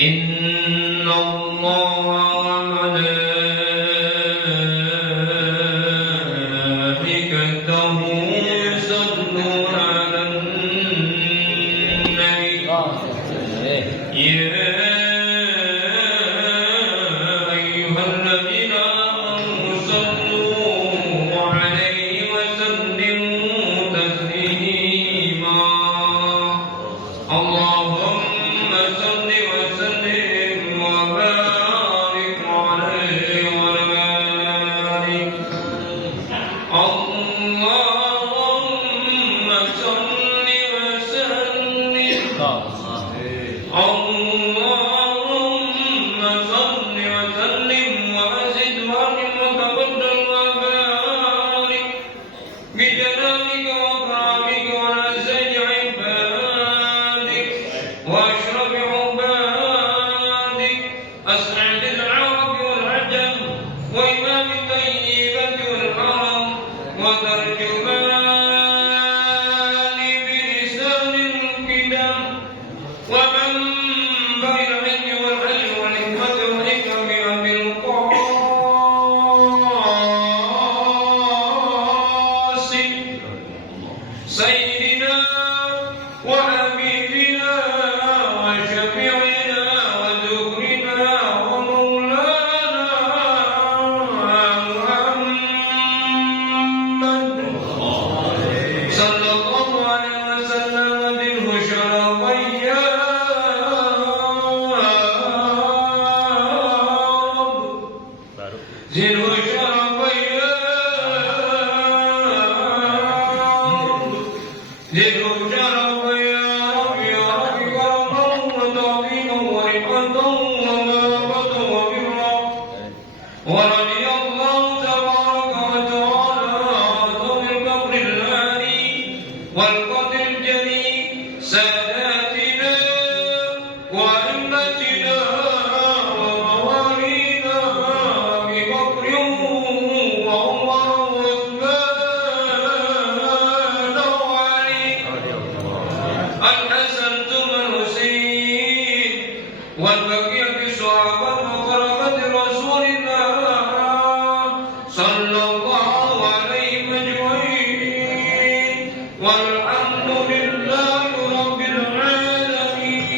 إن الله وملائكته يصلون على النبي يا أيها الذين آمنوا صلوا عليه وسلموا تسليما اللهم صل وسلم وبارك عليه وعلى آله اللهم صل وسلم اللهم صل وسلم وزد وارحم وتقبل وبارك بجلالك وكرامك ونزل عبادك واشرف عبادك اسعد العرب والعجم وامام الطيبه والحرم وترجمان بلسان القدم ومنبع العلم والعلم والحكمة والحكم بأبي القاسم سيدنا وحبيبنا وشفيعنا وذكرنا ومولانا محمد صلى الله عليه وسلم بالبشرى ورضي الله تبارك وتعالى عن القبر الهادي والقدر الجليل ساداتنا وأئمتنا وموالينا أبي بكر وعمر وعثمان وعلي الحسن ثم الحسين والبقية بصحابة وقرابة رسول الله صلى الله عليه أجمعين والحمد لله رب العالمين.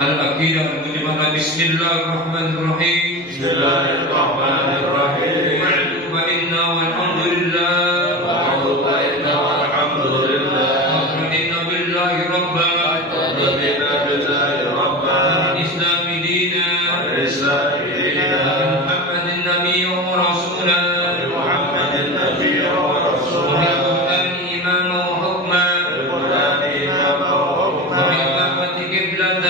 العقيدة المجملة بسم الله الرحمن الرحيم. بسم الله الرحمن الرحيم. فإن والحمد لله فإن والحمد لله. رضينا بالله ربا رضينا بالله ربا. الإسلام دينا والإسلام دينا. محمد النبي ورسولا محمد النبي ورسوله. وبالقرآن إماما وحكما بالقرآن إماما وحكما. وبالكعبة قبلة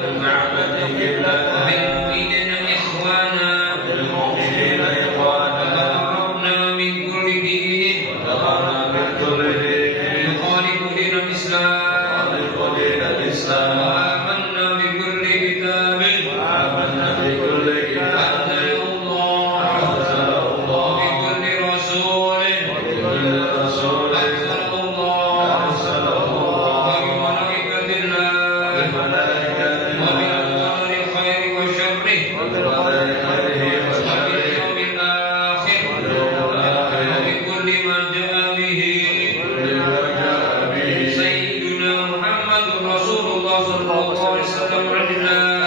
بالكعبة قبلة. وبالمؤمنين إخوانا بالمؤمنين إخوانا. وتقربنا من كل دين وتقربنا من كل دين يخالف دين الإسلام يخالف دين الإسلام. وآمنا بكل كتاب وآمنا بكل كتاب أنزله الله أنزله الله. وبكل رسول وبكل رسول أرسله الله أرسله الله. وبملائكة الله وبملائكته وبأقدار الخير وشره وبقدر خيره وشره وباليوم الآخر واليوم الآخر وبكل ما جاء به وكل ما جاء به سيدنا محمد رسول الله صلى الله عليه وسلم عن الله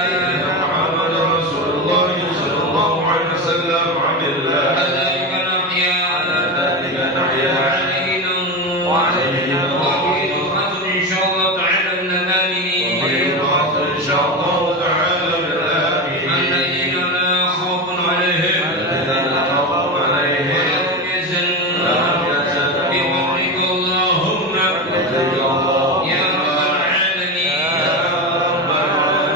محمد رسول الله صلى الله عليه وسلم عن الله. على ذلك نحيا على ذلك نحيا وعليه نموت وعليه نموت. وفيه نفحة إن شاء الله تعالى من وفيه الآمنين بعض إن شاء الله تعالى من الآمنين الذين لا خوف عليهم الذين لا خوف عليهم ولا هم يحزنون ولا هم يحزنون. بفضلك اللهم بفضلك الله يا رب العالمين يا رب العالمين.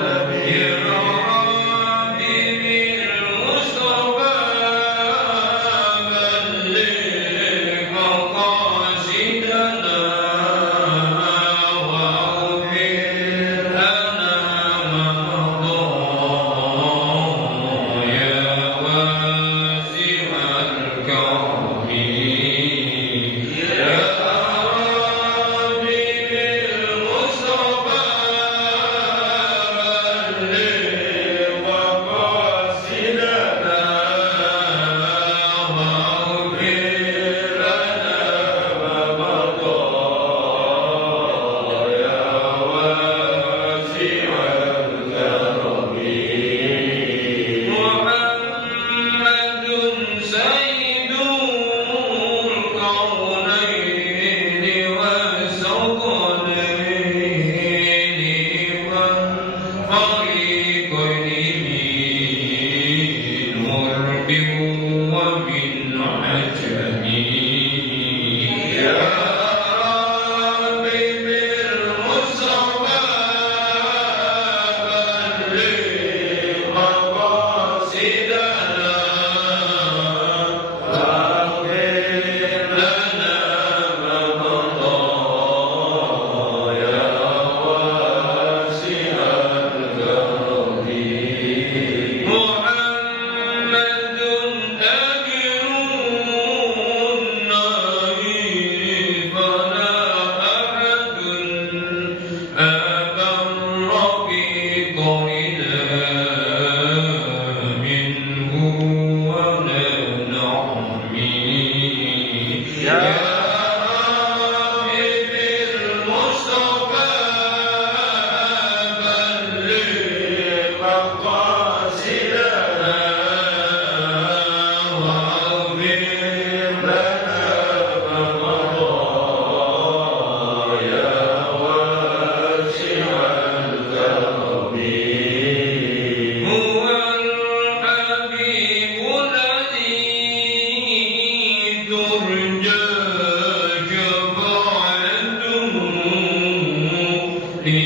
في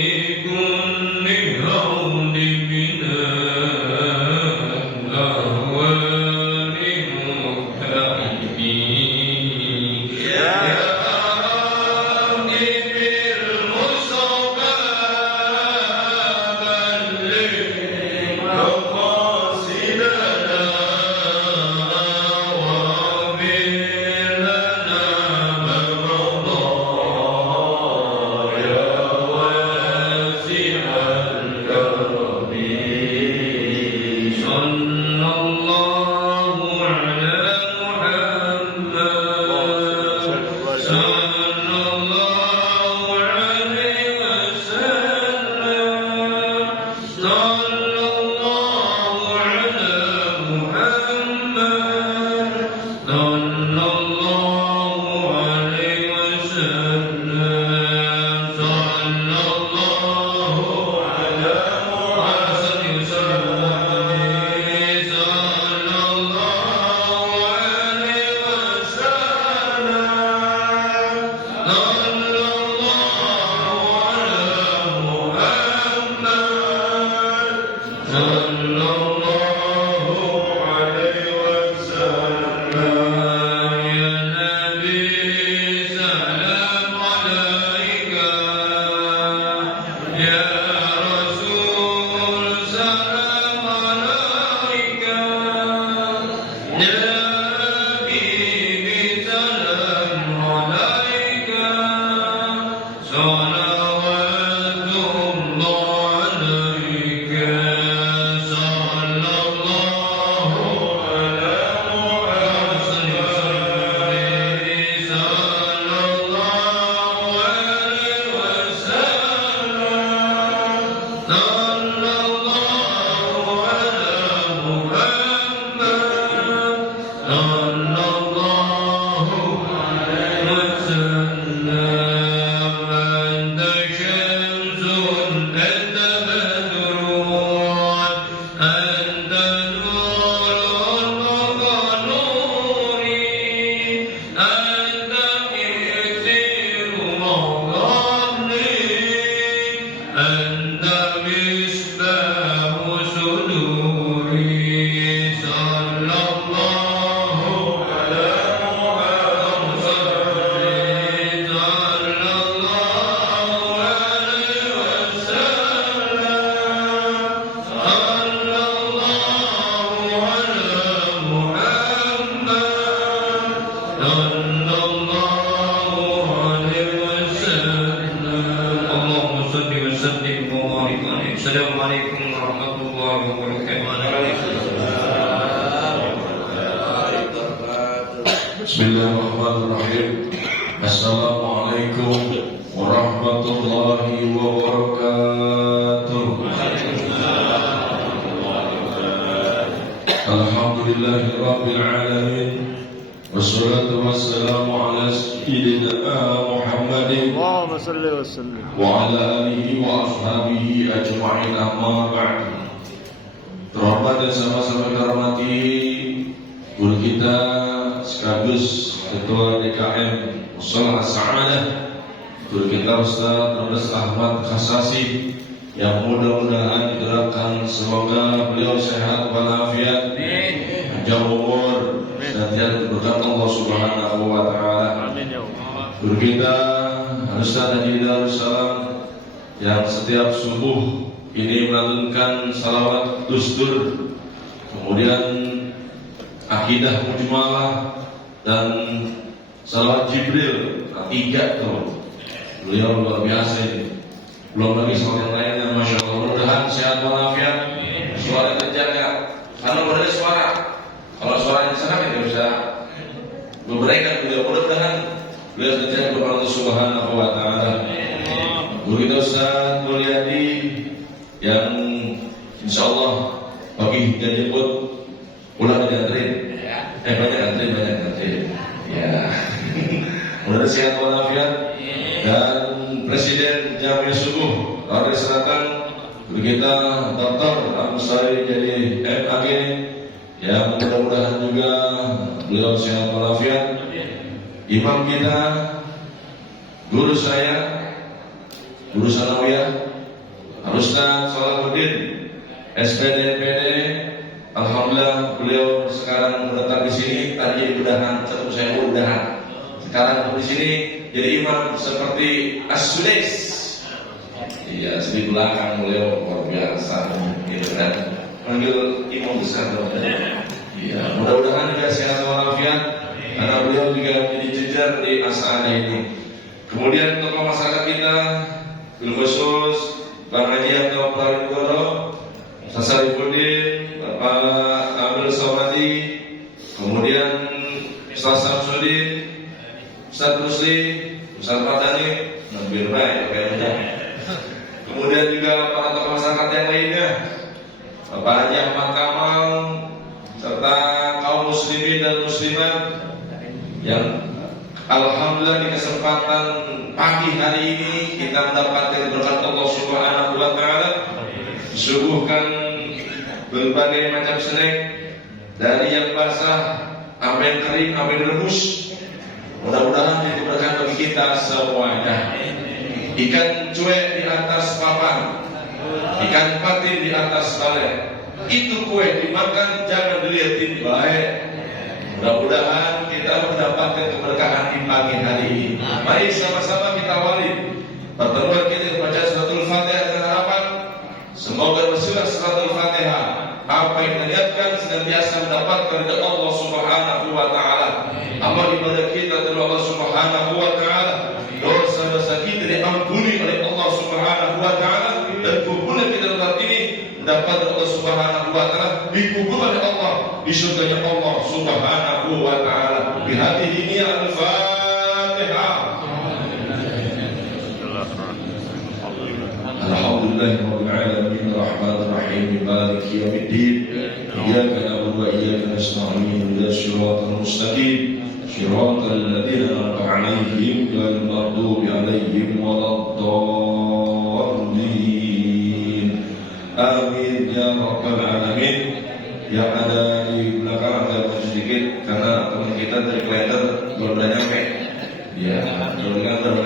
كل هول من الأهوال مكتئبين يا ربي بالمصطفى بلغ مقاصدنا واغفر لنا ما مضى يا واسع الكرم صلى الله على محمد صلى الله عليه وسلم صلى الله على محمد صلى الله عليه وسلم صلى الله على محمد صلى الله عليه وسلم صلى الله عليه وسلم يا نبي سلام عليك يا رسول سلام عليك يا حبيبي سلام عليك صلوات الله عليك صلى الله على محمد صلى الله عليه وسلم صلى الله على محمد صلى الله عليه وسلم أنت شمس أنت بدر أنت نور فوق نوري أنت إكسير مغني أنت مصباح صدوري صلى الله على محمد صلى الله عليه وسلم صلى الله على محمد صلى الله عليه وسلم اللهم صل وسلم وبارك عليه السلام عليكم ورحمة الله وبركاته Bismillahirrahmanirrahim. Assalamualaikum warahmatullahi wabarakatuh. Alhamdulillahi rabbil alamin. Wassalatu wassalamu ala sayyidina Muhammadin اللهم صل وسلم wa ala alihi wa ashabihi ajma'in, amma ba'd. Terhormat dan sama-sama kita hormati guru kita sekaligus Ketua DKM Musholah As-Sa'adah, guru kita Ustaz Nurul Ahmad Khasasi, yang mudah-mudahan didoakan semoga beliau sehat walafiat, panjang umur, senantiasa diberikan Allah Subhanahu wa taala. آمين يا الله. Guru kita Ustaz Haji Darussalam yang setiap subuh ini melantunkan salawat dustur, kemudian akidah mujmalah dan salawat Jibril, tiga tuh. Beliau luar biasa ini. Belum lagi salawat yang lainnya, masya Allah. Mudah-mudahan sehat walafiat, suara terjaga. Karena berbeda suara, kalau suaranya sangat tidak bisa memberikan beliau. Mudah-mudahan beliau terjaga kepada Allah Subhanahu wa taala. Guru kita Ustaz Mulyadi yang insya Allah pagi dan jemput pulang dari antri, banyak antri, ya. Mudah sehat walafiat. Dan Presiden Jamiah Subuh Lari Selatan guru kita Dr. Amsari jadi MAG, yang mudah-mudahan juga beliau sehat walafiat. Imam kita, guru saya Guru Sanawiyah Al-Ustaz Salahuddin SPD NPD. Alhamdulillah beliau sekarang menetap di sini. Tadi udahan, saya udahan. Sekarang di sini jadi imam seperti As-Sudais. Iya, di belakang beliau luar biasa, gitu kan. Panggil imam besar dong. Iya, mudah-mudahan juga sehat walafiat. Karena beliau juga menjadi jejar di Asana ini. Kemudian tokoh masyarakat kita, bil khusus Bang Haji Abdul Parigoro, Sasarifuddin, Bapak Abdul Somadi, kemudian Ustaz Samsudin, Ustaz Rusli, Ustaz Madani, lebih baik kayaknya. Kemudian juga para tokoh masyarakat yang lainnya, Bapak Haji Ahmad Kamal, serta kaum muslimin dan muslimat yang alhamdulillah di kesempatan pagi hari ini kita mendapatkan berkat Allah Subhanahu wa taala, disuguhkan berbagai macam snack dari yang basah sampai yang kering sampai yang rebus. Mudah-mudahan itu berkat bagi kita semuanya. Ikan cuek di atas papan, ikan patin di atas balai. Itu kue dimakan jangan dilihatin baik. Mudah-mudahan kita mendapatkan keberkahan di pagi hari ini. Mari sama-sama kita awali pertemuan kita baca suratul Fatihah dengan harapan semoga bersyukur suratul Fatihah apa yang kita niatkan senantiasa mendapatkan dari Allah Subhanahu wa taala. Amal ibadah kita dari Allah Subhanahu wa taala. Dosa-dosa kita diampuni oleh Allah Subhanahu wa taala dan kumpulan kita saat ini mendapat Allah Subhanahu wa taala dikubur oleh Allah di surganya Allah Subhanahu wa taala. Bihadihi al-Fatihah. Alhamdulillahirabbil alamin arrahmanir rahim maliki yaumiddin. Iyyaka na'budu wa iyyaka nasta'in ihdinas siratal mustaqim siratal ladzina an'amta 'alaihim ghairil maghdubi 'alaihim waladdallin. Amin ya rabbal alamin. Yang ada di belakang agak sedikit karena teman kita dari kalender belum nyampe. Ya, belum datang.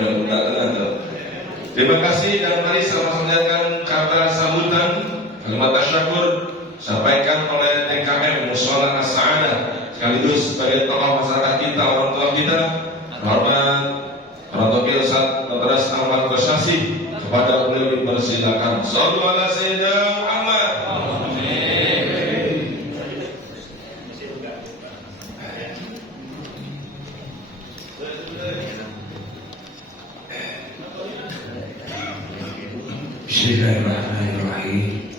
Terima kasih dan mari sama-sama mendengarkan kata sambutan kalimat tasyakkur sampaikan oleh TKM Mushola As-Sa'adah sekaligus sebagai tokoh masyarakat kita, orang tua kita, hormat orang tua kita Ustaz Dr. Ahmad Basyasi. Kepada beliau dipersilakan. Shallu ala sayyidina Muhammad. Bismillahirrahmanirrahim.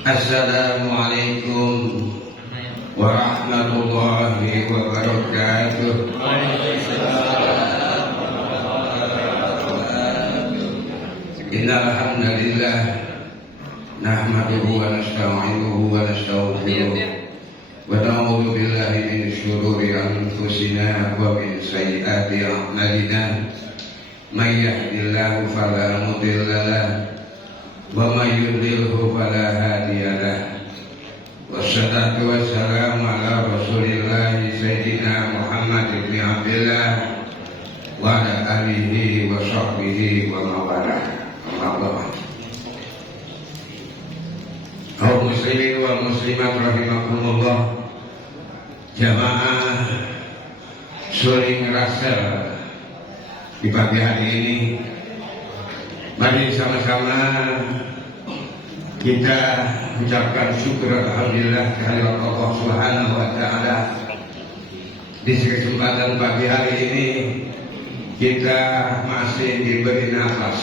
Assalamualaikum warahmatullahi wabarakatuh. Innal hamdalillah nahmaduhu wa nasta'inuhu wa nastaghfiruh wa na'udzu billahi min shururi anfusina wa min sayyiati a'malina. May yahdihillahu fala mudilla lahu wa may yudlilhu fala hadiya lahu. Wassalatu wassalamu ala Rasulillah Sayyidina Muhammad ibn Abdillah wa ala alihi wa sahbihi wa mawalah. Kaum muslimin wal muslimat rahimakumullah. Jamaah Suling Rasel di pagi hari ini, mari sama-sama kita mengucapkan syukur alhamdulillah kehadirat Allah Subhanahu wa taala. Di kesempatan pagi hari ini kita masih diberi nafas,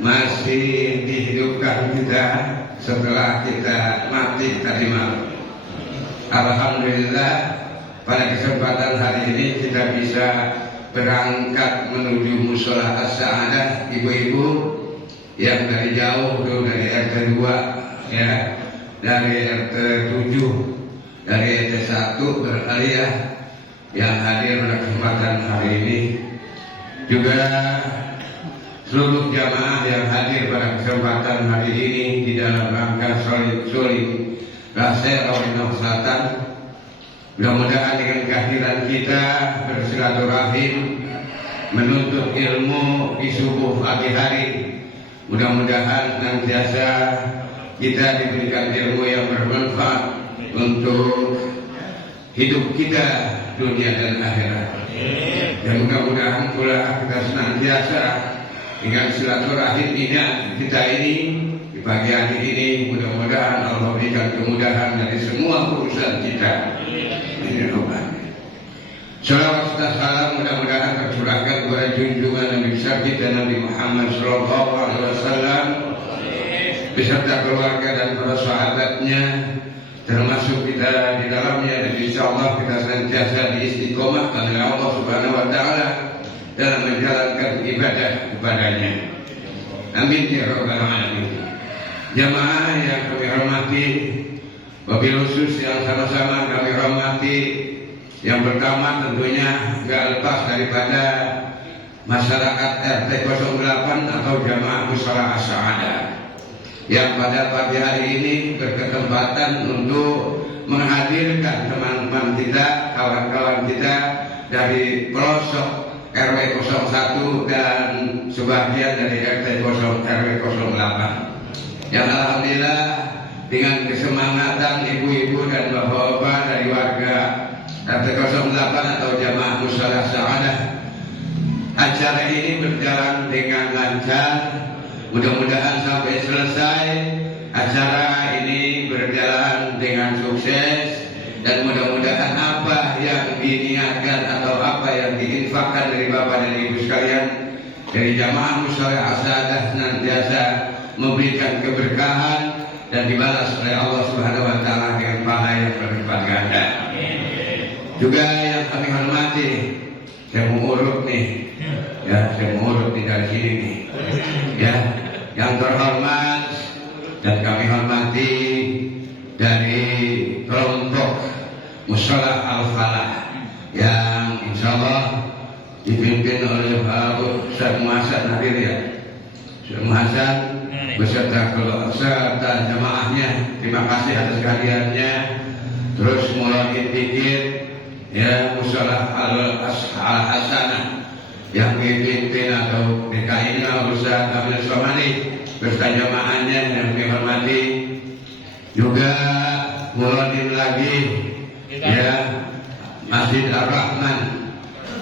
masih dihidupkan kita setelah kita mati tadi malam. Alhamdulillah pada kesempatan hari ini kita bisa berangkat menuju Mushola As-Sa'adah, ibu-ibu yang dari jauh dari RT 2 ya, dari RT 7, dari RT 1 berkali ya, yang hadir pada kesempatan hari ini, juga seluruh jamaah yang hadir pada kesempatan hari ini di dalam rangka Suling Rasel Rawainah Selatan. Mudah-mudahan dengan kehadiran kita bersilaturahim menuntut ilmu di subuh pagi hari. Mudah-mudahan senantiasa kita diberikan ilmu yang bermanfaat untuk hidup kita dunia dan akhirat. Dan mudah-mudahan pula kita senantiasa dengan silaturahim kita ini di pagi hari ini, mudah-mudahan Allah berikan kemudahan dari semua urusan kita. Salawat serta salam mudah-mudahan tercurahkan kepada junjungan Nabi besar kita Nabi Muhammad SAW beserta keluarga dan para sahabatnya, termasuk kita di dalamnya, dan insyaallah kita senantiasa diistiqomahkan oleh Allah Subhanahu wa taala dalam menjalankan ibadah kepadanya. Amin ya rabbal alamin. Jamaah yang kami hormati, wabil khusus yang sama-sama kami hormati, yang pertama tentunya gak lepas daripada masyarakat RT 08 atau Jamaah Musholah As-Sa'adah yang pada pagi hari ini berkesempatan untuk menghadirkan teman-teman kita, kawan-kawan kita dari pelosok RW 01 dan sebagian dari RT 0 RW 08 yang alhamdulillah dengan kesemangatan ibu-ibu dan bapak-bapak dari warga RT 08 atau Jamaah Musholah As-Sa'adah, acara ini berjalan dengan lancar. Mudah-mudahan sampai selesai acara ini berjalan dengan sukses, dan mudah-mudahan apa yang diniatkan atau apa yang diinfakkan dari Bapak dan Ibu sekalian dari Jamaah Musholah As-Sa'adah senantiasa memberikan keberkahan dan dibalas oleh Allah Subhanahu wa taala dengan pahala yang berlipat ganda. Juga yang kami hormati, saya mau urut nih, ya saya mau urut nih dari sini nih, ya yang terhormat dan kami hormati dari kelompok Musholah Al-Falah yang insyaallah dipimpin oleh Pak Ustaz Muhasan hadir ya, Ustaz Muhasan beserta jamaahnya. Terima kasih atas kehadirannya. Terus mulai dikit ya Musholah Al-Hasanah yang dipimpin atau DKI Ustaz Amir Somani beserta jamaahnya yang dihormati. Juga mulai lagi ya Masjid Ar-Rahman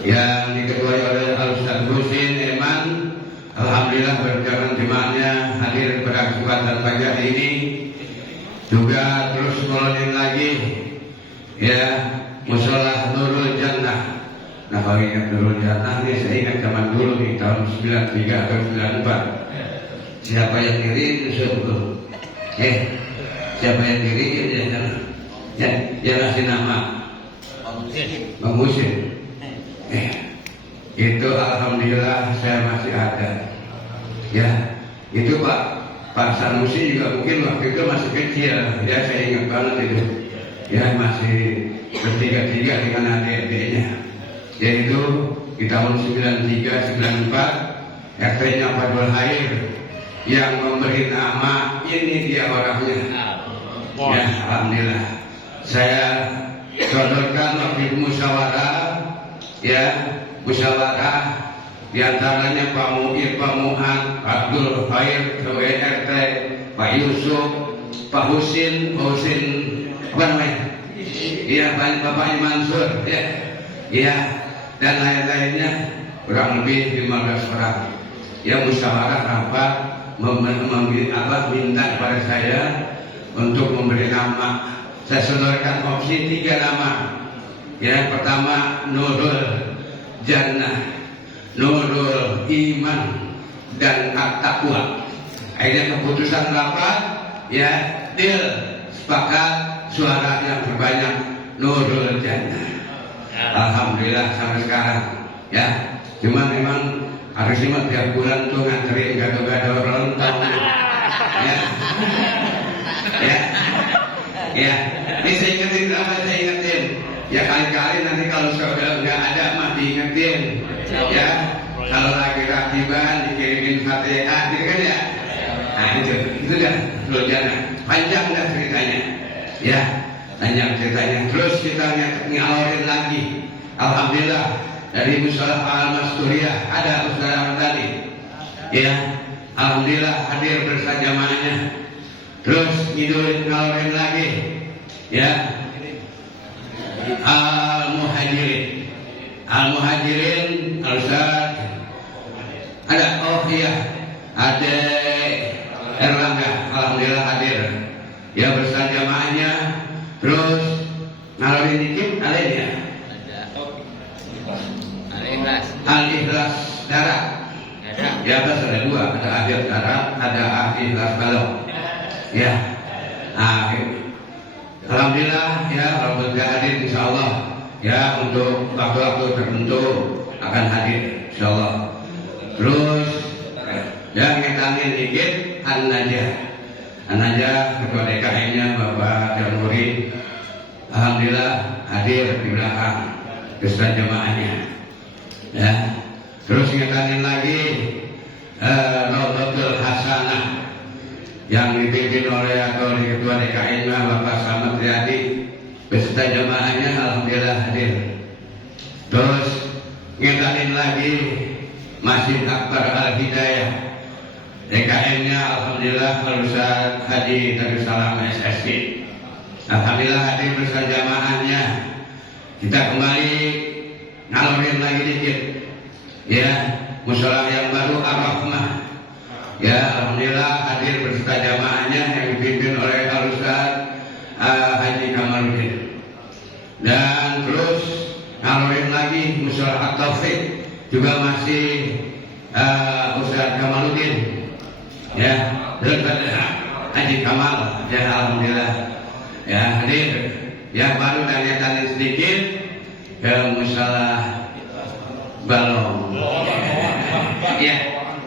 yang diketuai oleh Al-Ustaz Husin Eman. Alhamdulillah berjalan jemaahnya hadir pada kesempatan pagi hari ini. Juga terus mulai lagi ya Musholah Nurul Jannah. Nah kalau ingat Nurul Jannah ini saya ingat zaman dulu nih tahun 93 atau 94. Siapa yang diriin disebut? Siapa yang diriin ya ngasih nama Bang Husin. Itu alhamdulillah saya masih ada. Ya, itu Pak Sanusi juga mungkin waktu itu masih kecil. Ya saya ingat banget itu. Ya masih bertiga-tiga dengan adik-adiknya. Yaitu di tahun 93-94 RT-nya Fadul Hair yang memberi nama, ini dia orangnya. Ya alhamdulillah. Saya sodorkan waktu musyawarah, ya musyawarah diantaranya Pak Mu'id, Pak Mu'ad, Pak Abdul Khair, RT, Pak Yusuf, Pak Husin apa namanya? Iya, Bapaknya Mansur, ya, dan lain-lainnya kurang lebih 15 orang. Ya musyawarah rapat minta kepada saya untuk memberi nama. Saya sodorkan opsi 3 nama. Ya, pertama Nurul Jannah, Nurul Iman, dan At-Taqwa. Akhirnya keputusan rapat, ya deal, sepakat, suara yang terbanyak Nurul Jannah. Alhamdulillah sampai sekarang. Ya, cuma memang harus tiap bulan tuh nganterin gado-gado lontong. Ya, ini saya ingetin. Ya kali-kali nanti kalau saudara nggak ada mah diingetin. Ya, kalau lagi rakiban dikirimin Fatihah, gitu kan ya. Nah itu kan Nurul Jannah. Panjang dah ceritanya. Ya, panjang ceritanya. Terus kita ngalorin lagi. Alhamdulillah dari Musola Al-Masturiyah ada Ustaz Ramdhani. Ya, alhamdulillah hadir bersama jamaahnya. Terus ngidulin ngalorin lagi. Ya. Al-Muhajirin Al-Ustaz ada, oh iya, ada Erlangga, alhamdulillah hadir ya bersama jamaahnya. Terus ngalorin dikit alenya Al-Ikhlas Darat di atas ada dua, ada Akhir Darat, ada Al-Ikhlas Balok ya. Alhamdulillah ya, walaupun gak hadir insyaallah ya, untuk waktu-waktu tertentu akan hadir insyaallah. Terus yang ngetanin dikit An-Najah ketua DKM-nya Bapak Jamhuri, alhamdulillah hadir di belakang beserta jamaahnya ya. Terus ngetanin lagi Rawdatul Hasanah yang dipimpin oleh atau di ketua DKM-nya Bapak Slamet Riyadi beserta jamaahnya, alhamdulillah hadir. Terus ngetanin lagi Masjid Akbar Al-Hidayah DKM-nya, alhamdulillah Al-Ustaz Haji Darussalam SSC, alhamdulillah hadir bersama jamaahnya. Kita kembali ngalorin lagi dikit ya, musola yang baru Ar-Rahmah ya, alhamdulillah hadir beserta jamaahnya yang dipimpin oleh Al-Ustaz Haji Kamaluddin. Dan terus ngalorin lagi musola At-Taufik juga masih Ustaz Kamaluddin ya, Haji Kamal ya, alhamdulillah ya hadir. Yang baru dan nyatanin sedikit ke musola Balong ya,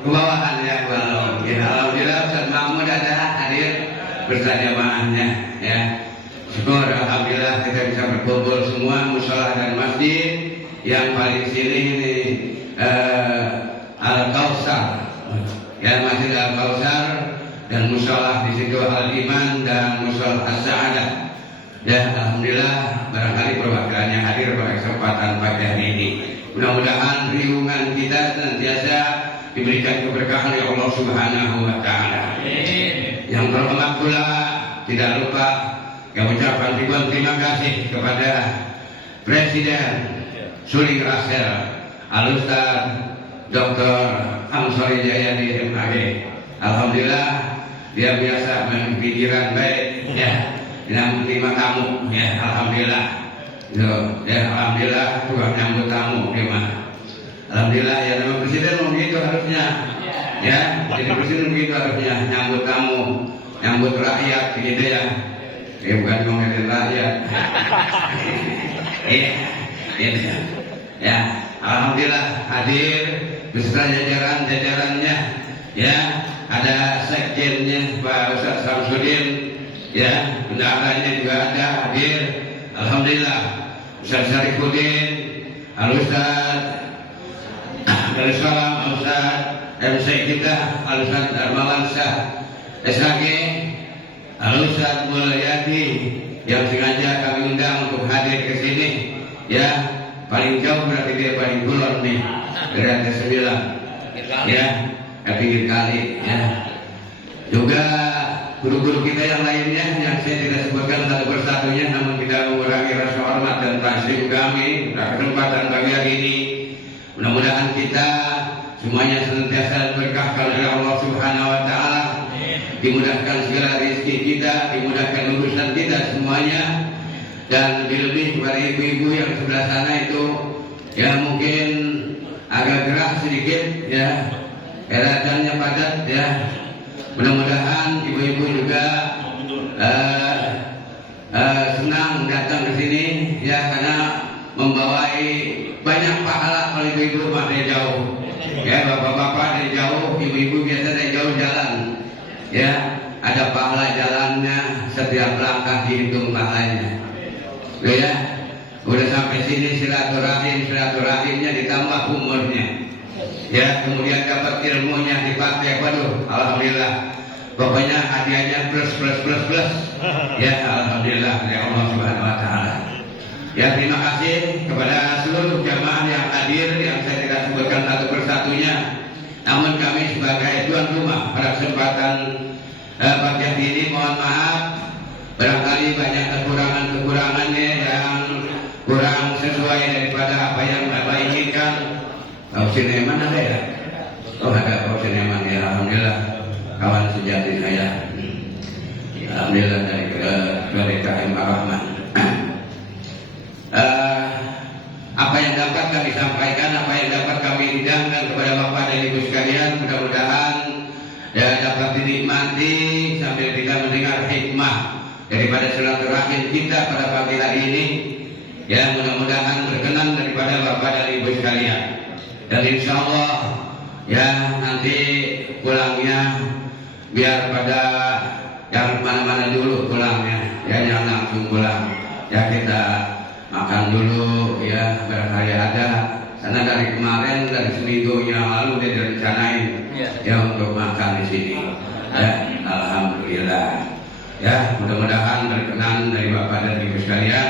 kebawahan ya Balong ya, alhamdulillah Ustaz Mahmud ada hadir bersama jamaahnya ya. Syukur alhamdulillah kita bisa berkumpul semua musola dan masjid. Yang paling sini ini Al-Kausar ya, Masjid Al-Kausar, dan musola di situ Al-Iman dan musola As-Sa'adah ya, alhamdulillah barangkali perwakilannya hadir pada kesempatan pagi hari ini. Mudah-mudahan riungan kita senantiasa diberikan keberkahan oleh Allah Subhanahu wa taala. Yang terhormat pula tidak lupa yang ucapkan ribuan terima kasih kepada Presiden Suling Rasel Al-Ustaz Dr. Amsori Jayadi MAG. Alhamdulillah dia biasa berpikiran baik ya, dalam menerima tamu ya, alhamdulillah ya, alhamdulillah tukang nyambut tamu gimana. Alhamdulillah ya, nama presiden begitu harusnya ya, jadi presiden begitu harusnya, nyambut tamu, nyambut rakyat gitu ya. Bukan ngomongin rakyat ya, alhamdulillah hadir beserta jajarannya ya, ada sekjennya Pak Ustaz Samsudin ya, bendaharanya juga ada hadir, alhamdulillah. Ustaz Syarifuddin, Al-Ustaz Darussalam, Ustaz MC kita Al-Ustaz Darmawan Syah SHG, Al-Ustaz Mulyadi yang sengaja kami undang untuk hadir ke sini ya, paling jauh berarti dia paling kulon nih dari atas 9 ya, pinggir kali ya. Juga guru-guru kita yang lainnya yang saya tidak sebutkan satu persatunya, namun tidak mengurangi rasa hormat dan takzim kami pada kesempatan pagi hari ini. Mudah-mudahan kita semuanya senantiasa diberkahkan oleh Allah Subhanahu wa taala, dimudahkan segala rezeki kita, dimudahkan urusan kita semuanya, dan lebih-lebih kepada ibu-ibu yang sebelah sana itu ya, mungkin agak gerah sedikit ya, kelihatannya padat ya. Mudah-mudahan ibu-ibu juga senang datang ke sini ya, karena membawai banyak pahala. Kalau ibu-ibu mah dari jauh ya, bapak-bapak dari jauh, ibu-ibu biasa dari jauh jalan ya, ada pahala jalannya, setiap langkah dihitung pahalanya ya. Udah sampai sini silaturahimnya ditambah umurnya ya, kemudian dapat ilmunya dipakai, waduh alhamdulillah, pokoknya hadiahnya plus ya, alhamdulillah dari Allah Subhanahu wa taala. Ya, terima kasih kepada seluruh jamaah yang hadir, yang saya tidak sebutkan satu persatunya. Namun kami sebagai tuan rumah pada kesempatan pagi ini mohon maaf, barangkali banyak kekurangannya yang kurang sesuai daripada apa yang Bapak inginkan. Pak Husin Eman ada ya? Oh ada Pak Husin Eman ya, alhamdulillah kawan sejati saya. Alhamdulillah dari KM Ar-Rahman. Apa yang dapat kami sampaikan, apa yang dapat kami hidangkan kepada Bapak dan Ibu sekalian, mudah-mudahan ya dapat dinikmati sambil kita mendengar hikmah daripada silaturahim kita pada pagi hari ini. Ya, mudah-mudahan berkenan daripada Bapak dan Ibu sekalian. Dan insya Allah ya nanti pulangnya biar pada yang mana-mana dulu pulangnya, ya jangan langsung pulang. Ya kita makan dulu ya barangkali ada, karena dari kemarin dari seminggu yang lalu dia direncanain ya untuk makan di sini. Ya, alhamdulillah. Ya, mudah-mudahan berkenan dari Bapak dan Ibu sekalian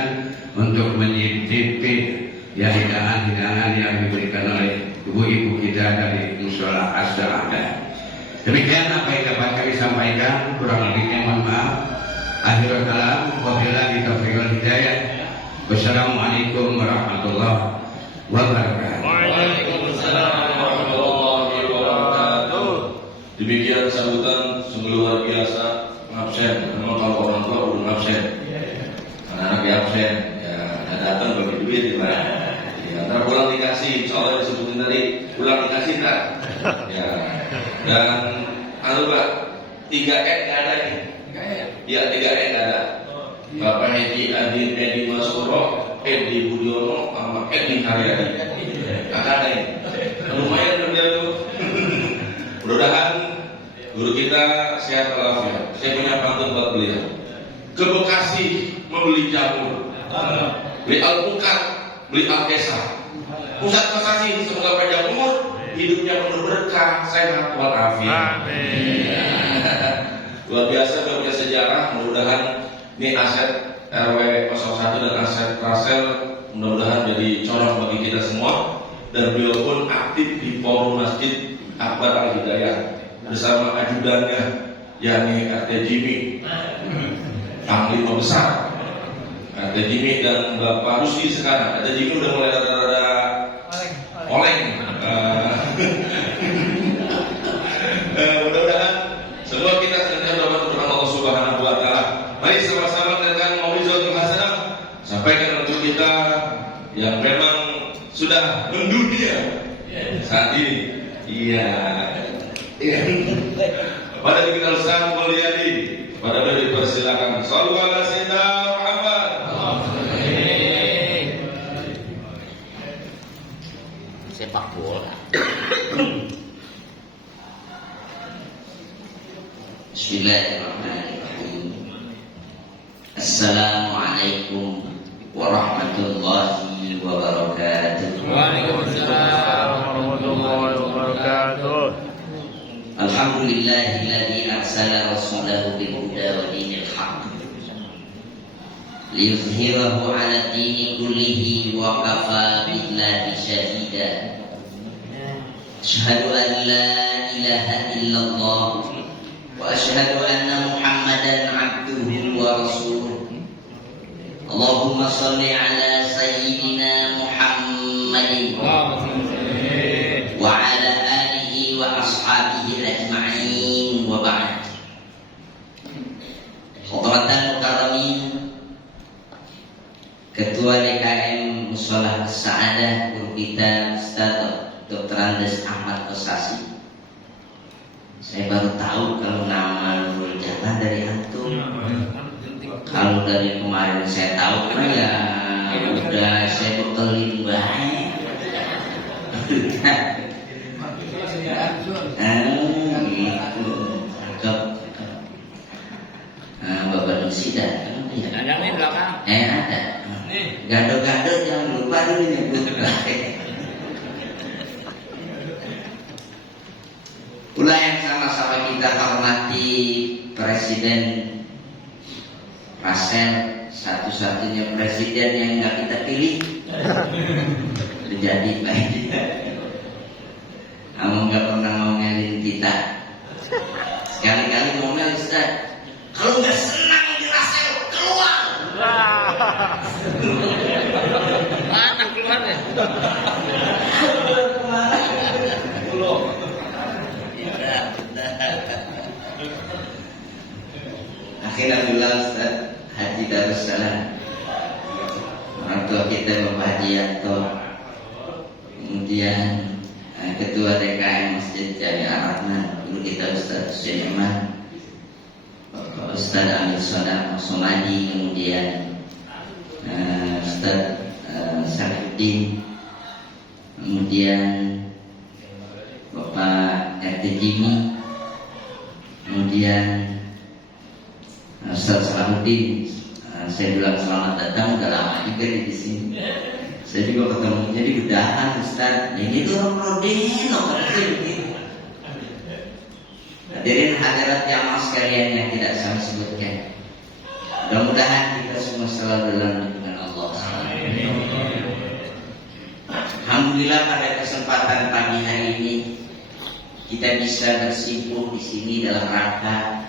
untuk menyicipi ya hidangan-hidangan yang diberikan oleh ibu-ibu kita dari Mushola As-Sa'adah. Demikian apa yang dapat kami sampaikan, kurang lebihnya mohon maaf. Akhirul kalam, wabillahi taufiq wal hidayah. Wassalamualaikum warahmatullahi wabarakatuh. Waalaikumsalam warahmatullahi wabarakatuh. Demikian sambutan sungguh luar biasa. Absen, memang kalau orang tua belum absen, anak-anak yang absen, ya datang bagi duit gimana? Ya, ntar pulang dikasih, soalnya disebutin tadi pulang dikasih kan? Ya, dan Pak, 3E nggak ada nih. Ya 3E nggak ada. Bapak Edi Adin Edi Masuro, Edi Budiono, sama Edi Haryadi. Nggak ada nih. Lumayan kan dia tuh. Mudah-mudahan guru kita sehat walafiat. Saya punya pantun buat beliau. Ke Bekasi membeli jamur, beli alpukat, beli alkesa. Pusat Bekasi semoga panjang umur, hidupnya penuh berkah, sehat walafiat. Luar biasa, luar biasa sejarah. Mudah-mudahan ini aset RW 01 dan aset Rasel mudah-mudahan jadi contoh bagi kita semua. Dan beliau pun aktif di forum Masjid Akbar Al-Hidayah bersama ajudannya yakni RT Jimmy, panglima besar RT Jimmy dan Bapak Rusdi sekarang. RT Jimmy udah mulai rada-rada oleng. Mudah-mudahan semua kita senantiasa dapat berkah Allah Subhanahu wa taala. Mari sama-sama dengan mau'izatul hasanah sampaikan untuk kita yang memang sudah mendunia saat ini. Iya. Pada kita bersama mulyadi, pada beliau dipersilakan. Shallallahu alaihi wasallam Muhammad. Sepak bola. Bismillahirrahmanirrahim. Assalamualaikum warahmatullahi wabarakatuh. Waalaikumsalam warahmatullahi wabarakatuh. Alhamdulillahilladzi arsala rasulahu bil huda wa dinil haqq liyuzhirahu 'ala dini kullihi wa kafa billahi shahida. Asyhadu an la ilaha illallah wa asyhadu anna Muhammadan 'abduhu wa rasuluh. Allahumma shalli 'ala sayyidina Muhammadin wa 'ala alihi wa ashabihi ajma'in wa ba'd. Khadratan mukarramin, Ketua DKM Mushola As-Sa'adah guru kita Ustaz Dr. Andes Ahmad Kosasi. Saya baru tahu kalau nama Nurul Jannah dari antum. Kalau dari kemarin saya tahu kan ya udah saya bekelin banyak. Gitu. Cakep. Bapak Nusida Ada nih belakang. ada. Gado-gado jangan lupa dulu nyebut. Pula yang sama-sama kita hormati Presiden Rasel satu-satunya presiden yang nggak kita pilih. Jadi baik. Kamu nggak pernah ngomelin kita. Sekali-kali ngomel Ustaz. Kalau nggak senang dirasain keluar. Mana keluarnya? Akhirnya bilang Ustaz Haji Darussalam, orang tua kita Bapak Haji Yanto, kemudian Ketua DKM Masjid Jami Ar-Rahman, guru kita Ustaz Syaiman, Bapak Ustaz Amir Soda Somadi, kemudian Ustaz Sarifuddin, kemudian Bapak RT Jimmy, kemudian Ustaz Salahuddin. Saya bilang selamat datang, udah lama juga di sini. Saya juga ketemu jadi udahan Ustaz. Ini tuh orang Rodeno begitu. Hadirin hadirat jamaah sekalian yang tidak saya sebutkan. Mudah-mudahan kita semua selalu dalam lindungan Allah. Alhamdulillah pada kesempatan pagi hari ini kita bisa bersimpul di sini dalam rangka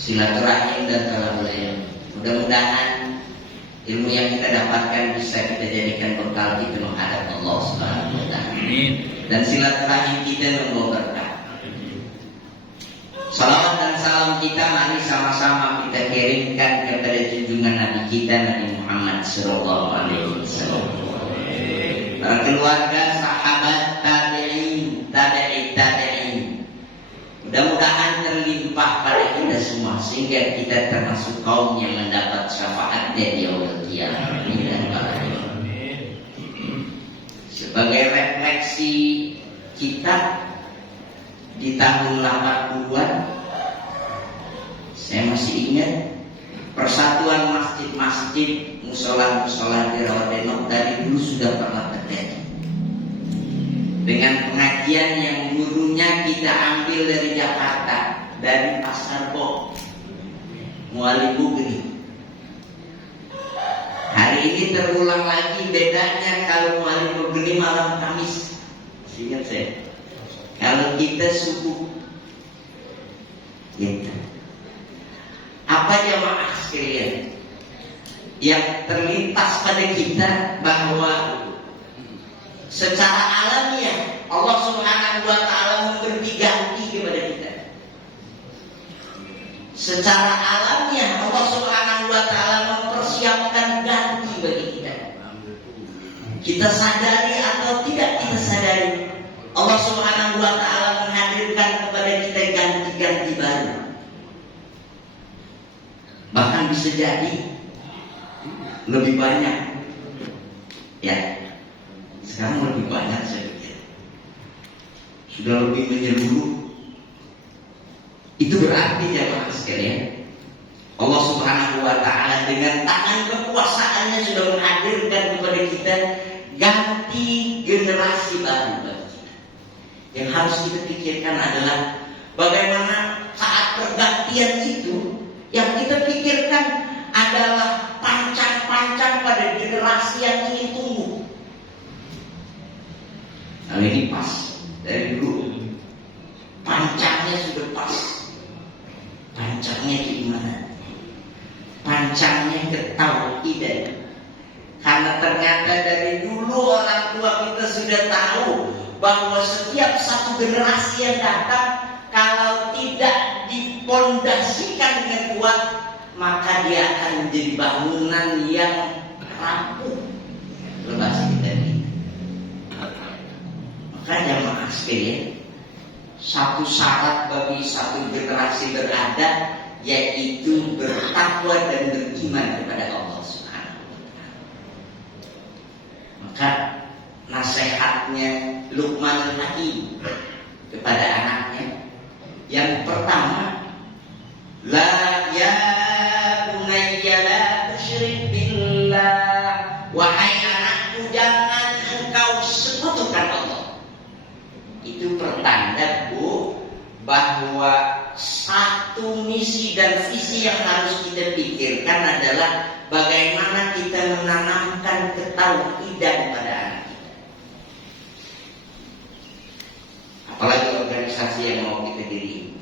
silaturahim dan tolak-ulayam. Mudah-mudahan ilmu yang kita dapatkan bisa kita jadikan bekal kita menghadap Allah Subhanahu wa taala. Dan silaturahim kita membawa berkah. Salawat dan salam kita mari sama-sama kita kirimkan kepada junjungan Nabi kita Nabi Muhammad sallallahu alaihi wasallam. Para keluarga, sahabat, tabi'in. Mudah-mudahan terlimpah pada kita semua sehingga kita termasuk kaum yang mendapat syafaatnya di yaumil qiyamah. Sebagai refleksi kita di tahun 80-an, saya masih ingat persatuan masjid-masjid, musola-musola di Rawadenok dari dulu sudah pernah terjadi. Dengan pengajian yang gurunya kita ambil dari Jakarta, dari Pasar Bo, Muali Bugri. Hari ini terulang lagi, bedanya kalau Muali Bugri malam Kamis. Ingat saya, kalau kita subuh. Gitu. Apa jamaah sekalian yang terlintas pada kita bahwa secara alamiah Allah Subhanahu wa taala memberi ganti kepada kita. Secara alamiah Allah Subhanahu wa taala mempersiapkan ganti bagi kita. Kita sadari atau tidak kita sadari, Allah Subhanahu wa taala menghadirkan kepada kita ganti-ganti baru. Bahkan bisa jadi lebih banyak. Ya. Sekarang lebih banyak saya pikir. Sudah lebih menyeluruh. Itu berarti jemaah sekalian, Allah Subhanahu wa taala dengan tangan kekuasaannya sudah menghadirkan kepada kita ganti generasi baru bagi kita. Yang harus kita pikirkan adalah bagaimana saat pergantian itu yang kita pikirkan adalah pancang-pancang pada generasi yang ingin tumbuh. Kalau ini pas dari dulu, pancangnya sudah pas. Pancangnya gimana? Pancangnya ke tauhid. Karena ternyata dari dulu orang tua kita sudah tahu bahwa setiap satu generasi yang datang, kalau tidak dipondasikan dengan kuat, maka dia akan menjadi bangunan yang rapuh. Lepas kita ini. Maka jamaah sekalian, satu syarat bagi satu generasi berada, yaitu bertakwa dan beriman kepada Allah Subhanahu wa taala. Maka nasihatnya Luqman Hakim kepada anaknya yang pertama, la ya bunayya la tusyrik billah, wahai anakku jangan engkau sekutukan Allah. Itu pertanda bahwa satu misi dan visi yang harus kita pikirkan adalah bagaimana kita menanamkan ketauhidan pada anak kita. Apalagi organisasi yang mau kita diri.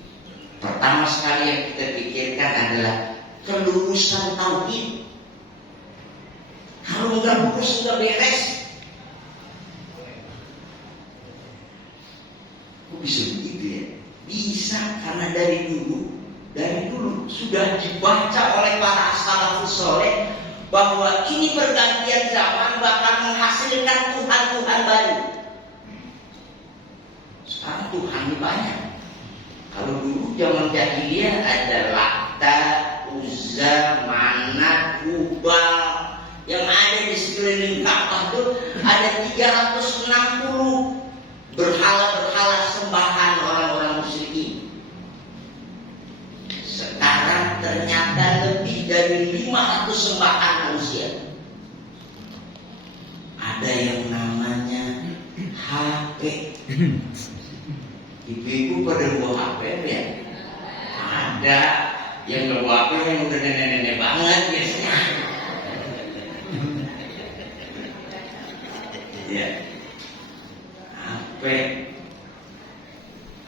Pertama sekali yang kita pikirkan adalah kelurusan tauhid. Kalau nggak lurus nggak beres. Kok bisa begitu ya? Bisa karena dari dulu sudah dibaca oleh para salafus saleh bahwa ini pergantian zaman bakal menghasilkan Tuhan baru. Sekarang Tuhan banyak. Kalau dulu zaman jahiliyah ada Lata, Uzza, Manat, Hubal, yang ada di sekeliling Ka'bah itu ada 360 berhala-berhala sembahan orang-orang musyrikin. Sekarang ternyata lebih dari 500 sembahan manusia. Ada yang namanya HP. Ibu-ibu pada bawa HP ya? Ada yang bawa HP yang udah nenek-nenek banget biasanya. Ya. HP.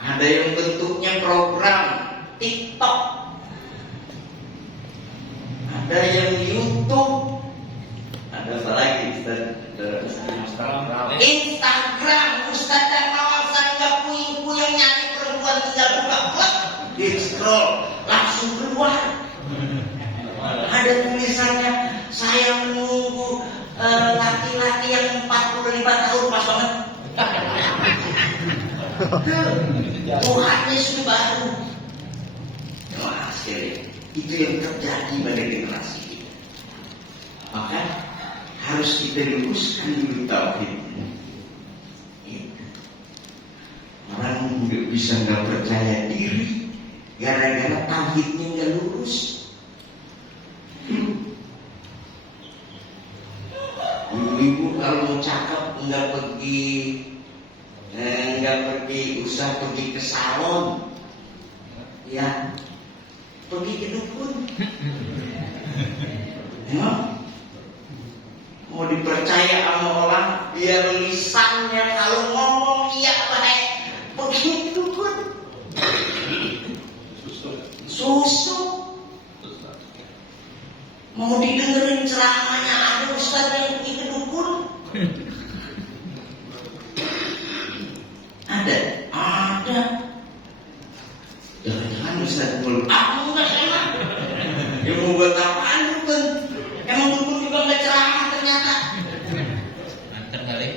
Ada yang bentuknya program TikTok. Ada yang YouTube. Ada apa lagi? Instagram. Ustaz dan Nawal saya nggak puing-puing nyari perempuan tinggal buka klub, di scroll langsung keluar. Ada tulisannya saya menunggu laki-laki yang 45 tahun pas banget. Tuhannya sudah baru. Hasil itu yang terjadi pada generasi kita. Maka harus kita luruskan dulu tauhid. Orang bisa nggak percaya diri gara-gara tauhidnya nggak lurus. Ibu-ibu kalau mau cakep nggak pergi ke salon, ya pergi ke dukun. Ya. Mau dipercaya sama orang, biar lisannya kalau ngomong iya baik, pergi ke dukun. Susu. Mau didengerin ceramahnya ada ustaz yang pergi ke dukun. Ada. Jangan-jangan ustaz dukun. Aku nggak sama. Yang mau buat apaan dukun? Emang dukun juga nggak ceramah ternyata. Anter kali.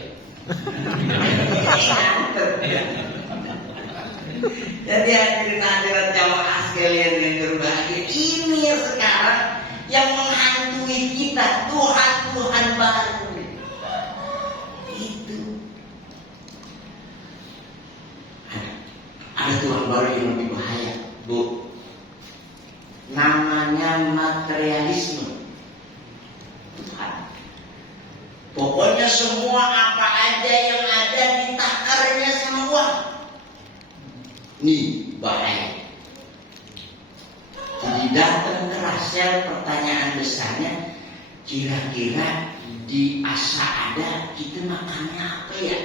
Jadi hadirin jamaah sekalian yang berbahagia, ini yang sekarang yang menghantui kita, Tuhan baru. Itu ada Tuhan baru yang lebih bahaya, Bu. Namanya materialisme. Tuhan. Pokoknya semua apa aja yang ada ditakarnya sama uang. Nih bahaya. Jadi datang ke Rasel, pertanyaan besarnya, kira-kira di Asa'ada kita makannya apa ya?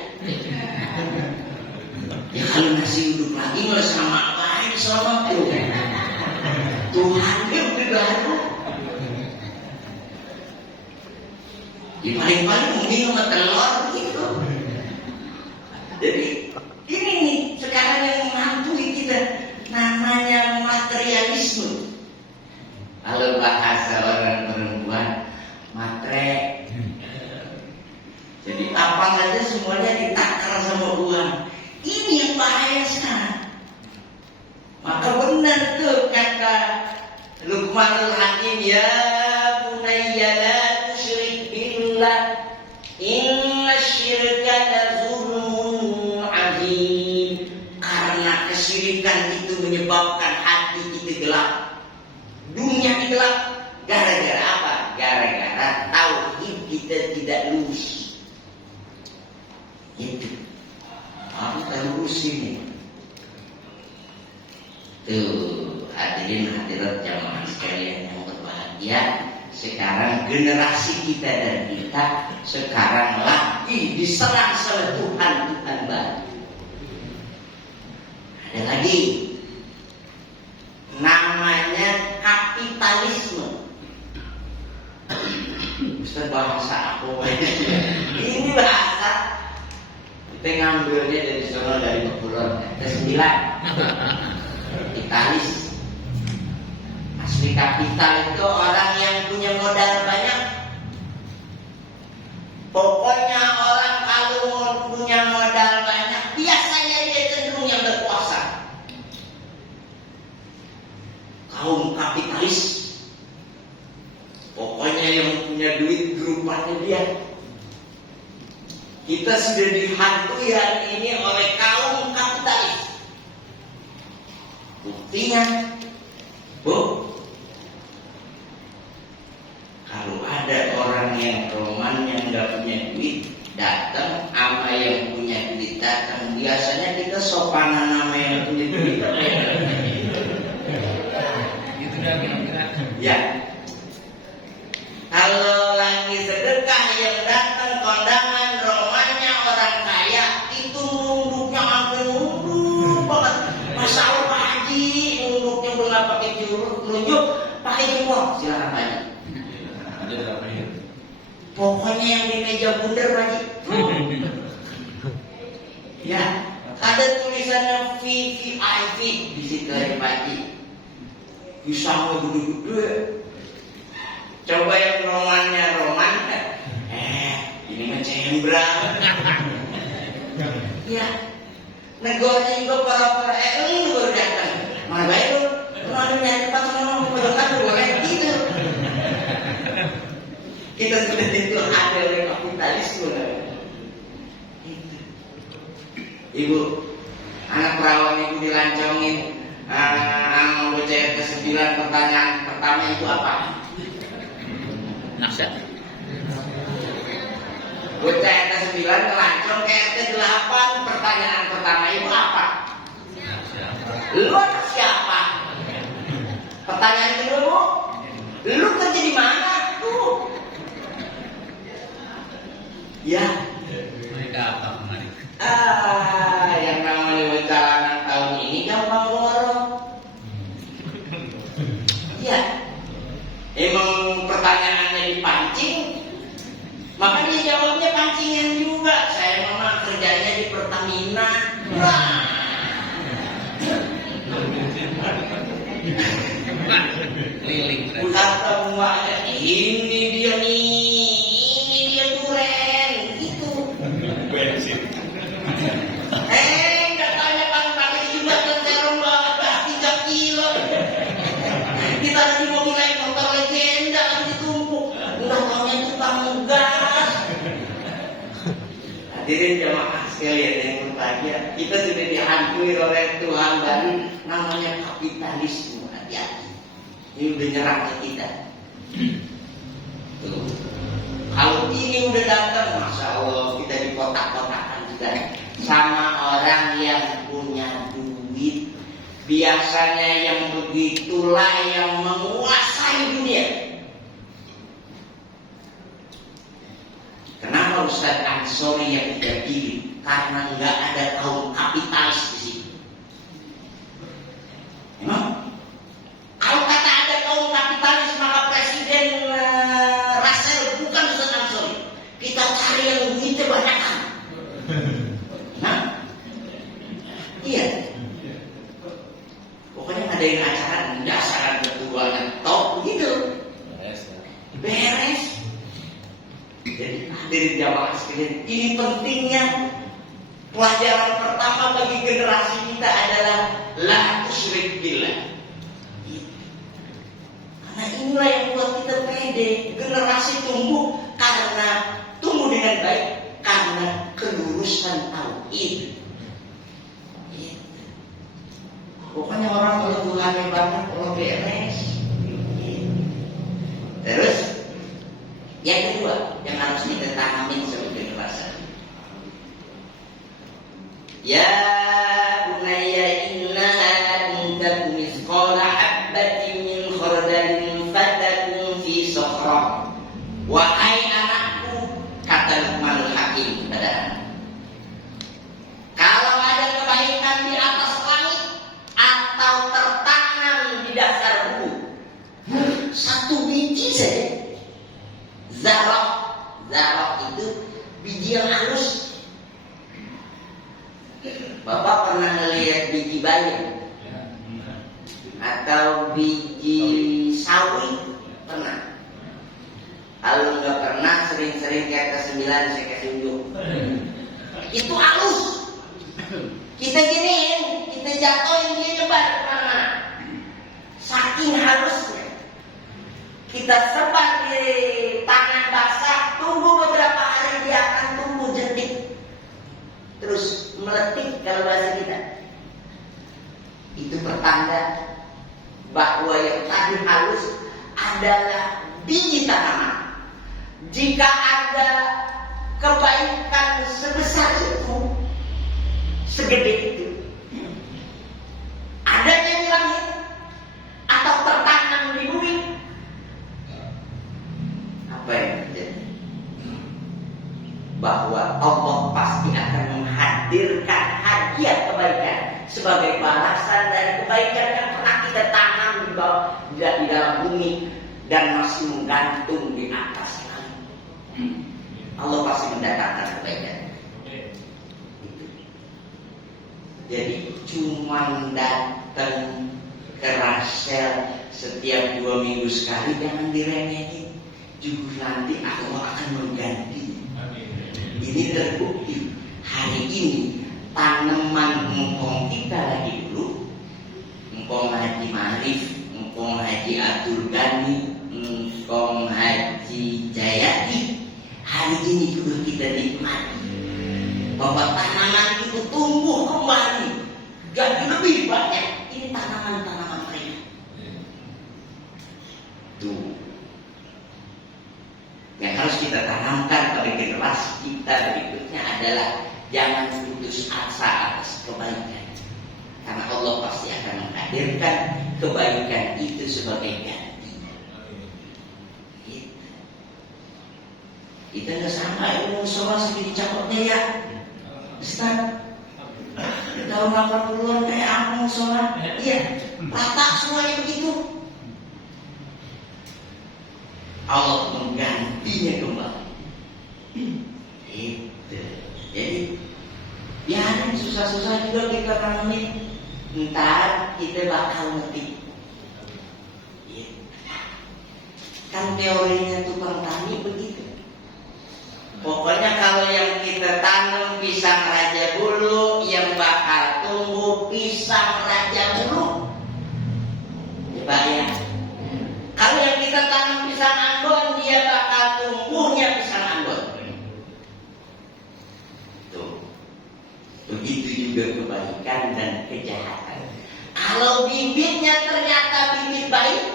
Ya kalau nasi uduk lagi nggak sama apa sama itu. Tuhannya udah baru. Di paling-paling mending sama telur gitu. Jadi ini nih sekarang yang menghantui kita, namanya materialisme. Kalau bahasa orang perempuan, matre. Jadi apa saja semuanya ditakar sama uang. Ini yang bahaya sekarang. Maka benar tuh kata Luqmanul Hakim, ya bunayya la tusyrik billah, inna syirka la zulmun azim. Karena kesyirikan itu menyebabkan hati kita gelap, dunia gelap. Gara-gara apa? Gara-gara tauhid kita tidak lurus. Itu harus kita lurus ini. Tuh, hadirin hadirat jamaah sekalian yang berbahagia, sekarang generasi kita dan kita sekarang lagi diserang oleh Tuhan baru. Ada lagi namanya kapitalisme. Ustaz, bahasa apa? Ini bahasa kita ngambilnya dari sana, dari Quran. Ke-9 kapitalis. Asli kapital itu orang yang punya modal banyak. Pokoknya orang kalau punya modal banyak, biasanya dia cenderung yang berkuasa. Kaum kapitalis, pokoknya yang punya duit gerupanya dia. Kita sudah dihantui hari ini oleh kaum kapitalis. Buktinya, kalau ada orang yang roman yang nggak punya duit datang, sama yang punya duit datang, biasanya kita sopanan sama yang punya duit. Itu dah kira-kira. Ya. Kalau lagi sedekah yang datang kondangan romannya orang kaya, itu nunduknya sampai nunduk banget. Masalah Pak Haji, nunduknya belum pakai nunjuk, pakai jempol. Silakan Pak Haji. Pokoknya yang di meja bundar Pak Haji. Ya, ada tulisannya VVIP di situ Pak Haji. Bisa gede-gede. Coba yang romannya roman, ini mah cembrang. Ya, negara juga para lu baru datang. Mana baik lu ada nyari tempat sama mendekat boleh gitu. Kita sudah itu ada oleh kapitalisme. Ibu, anak perawan ibu dilancongin, bocah ke-9, pertanyaan pertama itu apa? Nasihat. Bocah ke-9 ngelancong ke RT8, pertanyaan pertama itu apa? Lu anak siapa? Pertanyaan kedua, lu kerja di mana? Tuh. Ya. Mereka apa kemarin? Yang namanya bencana tahun ini gampang borong. Iya. Emang pertanyaannya dipancing, maka dia jawabnya pancingan juga. Saya memang kerjanya di Pertamina. Keliling. Kata buahnya, ini dia duren, gitu. Nggak tanya pakai juga kan serong bawa 3 kilo. Kita ada di mobil naik motor legenda kan ditumpuk. Udah maunya tukang gas. Hadirin jamaah sekalian yang berbahagia, kita sudah dihantui oleh Tuhan baru namanya kapitalisme. Hati-hati. Ini udah nyerang ke kita. Tuh. Kalau ini udah datang, masya Allah kita di kotak-kotakan juga sama orang yang punya duit. Biasanya yang begitulah yang menguasai dunia. Kenapa Ustaz Ansori yang tidak pilih? Karena nggak ada kaum kapitalis di sini. Emang? Kalau kata ada kaum kapitalis, maka Presiden Russell bukan Ustaz Ansori. Kita cari yang duitnya banyak. Nah, iya. Pokoknya ngadain acara dasar ketuanya top gitu. Beres. Jadi hadirin jamaah sekalian, ini pentingnya pelajaran pertama bagi generasi kita adalah la tusyrik billah. Karena inilah yang buat kita pede. Generasi tumbuh dengan baik karena kelurusan tauhid. Pokoknya orang kalau Tuhannya banyak, kalau beres. Terus yang kedua yang harus kita tanamin sebagai generasi. Ya bunayya innaha in takum atau biji sawi? Pernah? Kalau nggak pernah, sering-sering kayak ke 9 saya kasih unjuk. Itu halus. Kita giniin, kita jatuhin dia nyebar kemana-mana. Saking halusnya. Kita sebar di tanah basah, tunggu beberapa hari dia akan tumbuh jentik. Terus meletik kalau bahasa kita. Itu pertanda bahwa yang tadi halus adalah biji tanaman. Jika ada kebaikan sebesar itu, segede itu, adanya di langit atau tertanam di bumi, apa yang terjadi? Bahwa Allah pasti akan menghadirkan hadiah kebaikan sebagai balasan dari kebaikan yang pernah kita tanam di dalam bumi dan masih menggantung di atas langit. Allah pasti mendatangkan kebaikan. Jadi cuma datang ke Rasel setiap 2 minggu sekali, jangan diremehin. Juga nanti Allah akan mengganti. Ini terbukti hari ini tanaman engkong kita lagi dulu, engkong Haji Marif, engkong Haji Abdul Ghani, engkong Haji Jayadi, hari ini juga kita nikmati bahwa tanaman itu tumbuh kembali jadi lebih banyak. Ini tanaman-tanaman mereka. Tuh yang harus kita tanamkan pada generasi kita berikutnya adalah jangan putus asa atas kebaikan, karena Allah pasti akan menghadirkan kebaikan itu sebagai ganti. Kita nggak sama ilmu sholat segini cakepnya ya, Ustaz. Tahun 80-an kayak aku sholat, iya, rata semuanya begitu. Allah menggantinya kembali. Itu. Jadi biarin susah-susah juga kita tanamin. Ntar kita bakal ngerti. Kan teorinya tukang tani begitu. Pokoknya kalau yang kita tanam pisang raja bulu, yang bakal tumbuh pisang raja bulu. Coba ya. Kalau yang kita tanam pisang Ambon, dia bakal tumbuhnya pisang Ambon. Tuh. Begitu juga kebaikan dan kejahatan. Kalau bibitnya ternyata bibit baik,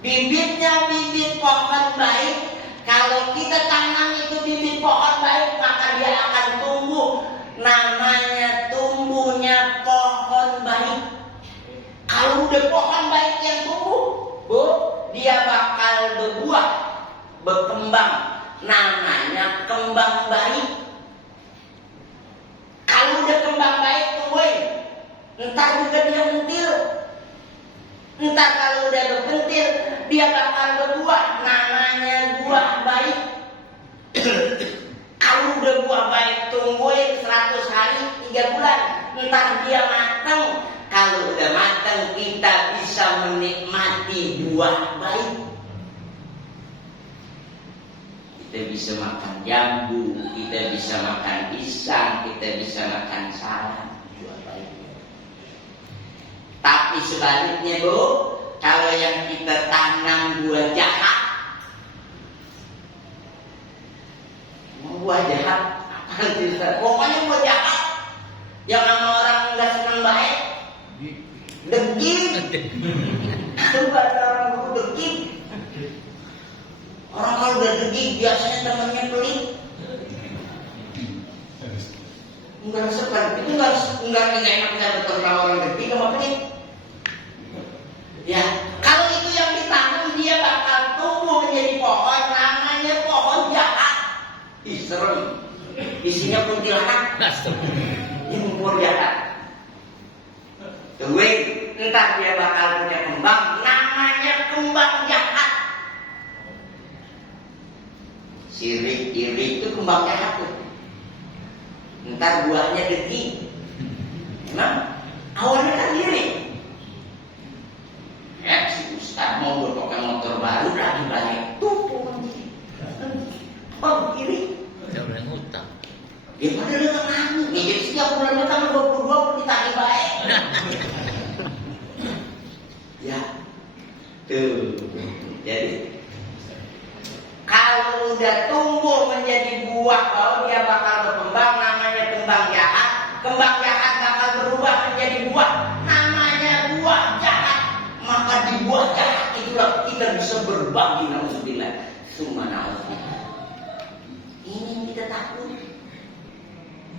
bibitnya bibit pohon baik, kalau kita tanam itu bibit pohon baik, maka dia akan tumbuh. Namanya tumbuhnya pohon baik. Kalau udah pohon baik yang tumbuh, dia bakal berbuah, berkembang. Namanya kembang baik. Kalau udah kembang baik tumbuhin, entar juga dia mentil. Entar kalau udah berpentil, dia bakal berbuah. Namanya buah baik. Kalau udah buah baik tungguin 100 hari, 3 bulan, entar dia matang. Kalau udah matang, kita bisa menikmati buah baik. Kita bisa makan jambu, kita bisa makan pisang, kita bisa makan salad, buah baik. Tapi sebaliknya Bu, kalau yang kita tanam buah jahat, buah jahat, pokoknya buah jahat, yang sama orang nggak senang baik, degil. Itu bahasa orang dulu degil. Orang kalau udah degil biasanya temannya pelit. Enggak seperti itu, enggak enak saya betul kalau orang degil sama pelit. Ya, kalau itu yang ditanam dia bakal tumbuh menjadi pohon, namanya pohon jahat. Ih, serem. Isinya kuntilanak. Ini pohon jahat. Tungguin, entar dia bakal punya kembang, namanya kembang jahat. Sirik, irik itu kembang jahat tuh. Entar buahnya degil. Memang awalnya kan irik. Tuh. Jadi kalau udah tumbuh menjadi buah, kalau dia bakal berkembang, namanya kembang jahat. Kembang jahat bakal berubah menjadi buah, namanya buah jahat. Maka di buah jahat itulah kita bisa berbagi, nauzubillah. Summa nauzubillah. Ini yang kita takut.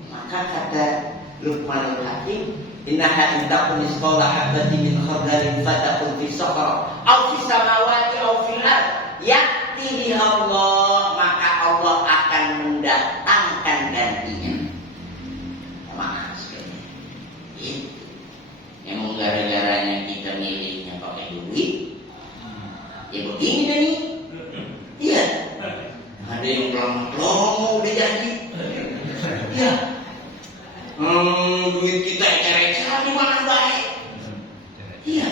Maka kata Luqmanul Hakim, innaha in takun misqala habatin min khardalin fatakun fi sakhra aw fi samawati aw fil ard ya'ti biha Allah, maka Allah akan mendatangkan gantinya. Maaf sekali. Itu emang gara-garanya kita milihnya pakai duit. Ya begini dah nih. Iya. Ada yang pelong-pelong udah jadi. Iya. Duit kita ecer-eceran di mana baik. Iya.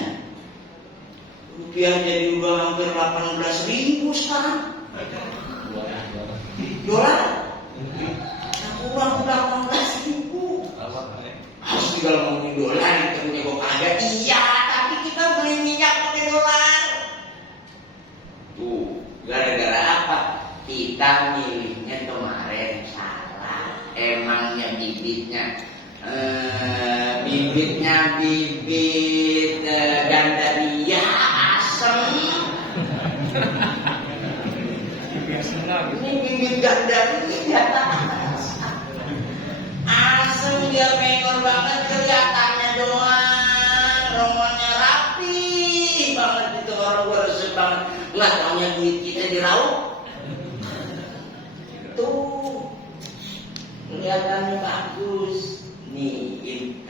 Rupiah jadi udah hampir 18.000 sekarang. Dolar. Kurang 18.000. Harus tinggal ngomongin dolar, kita punya kok ada. Iya, tapi kita beli minyak pakai dolar. Tuh, gara-gara apa? Kita milihnya kemarin salah. Emangnya bibitnya bibit gandaria asem. Ini bibit gandaria asem, dia mengor banget, kelihatannya doang, romonnya rapi banget itu, orang gua resep banget. Nggak taunya duit kita diraup. Tuh kelihatannya bagus nih.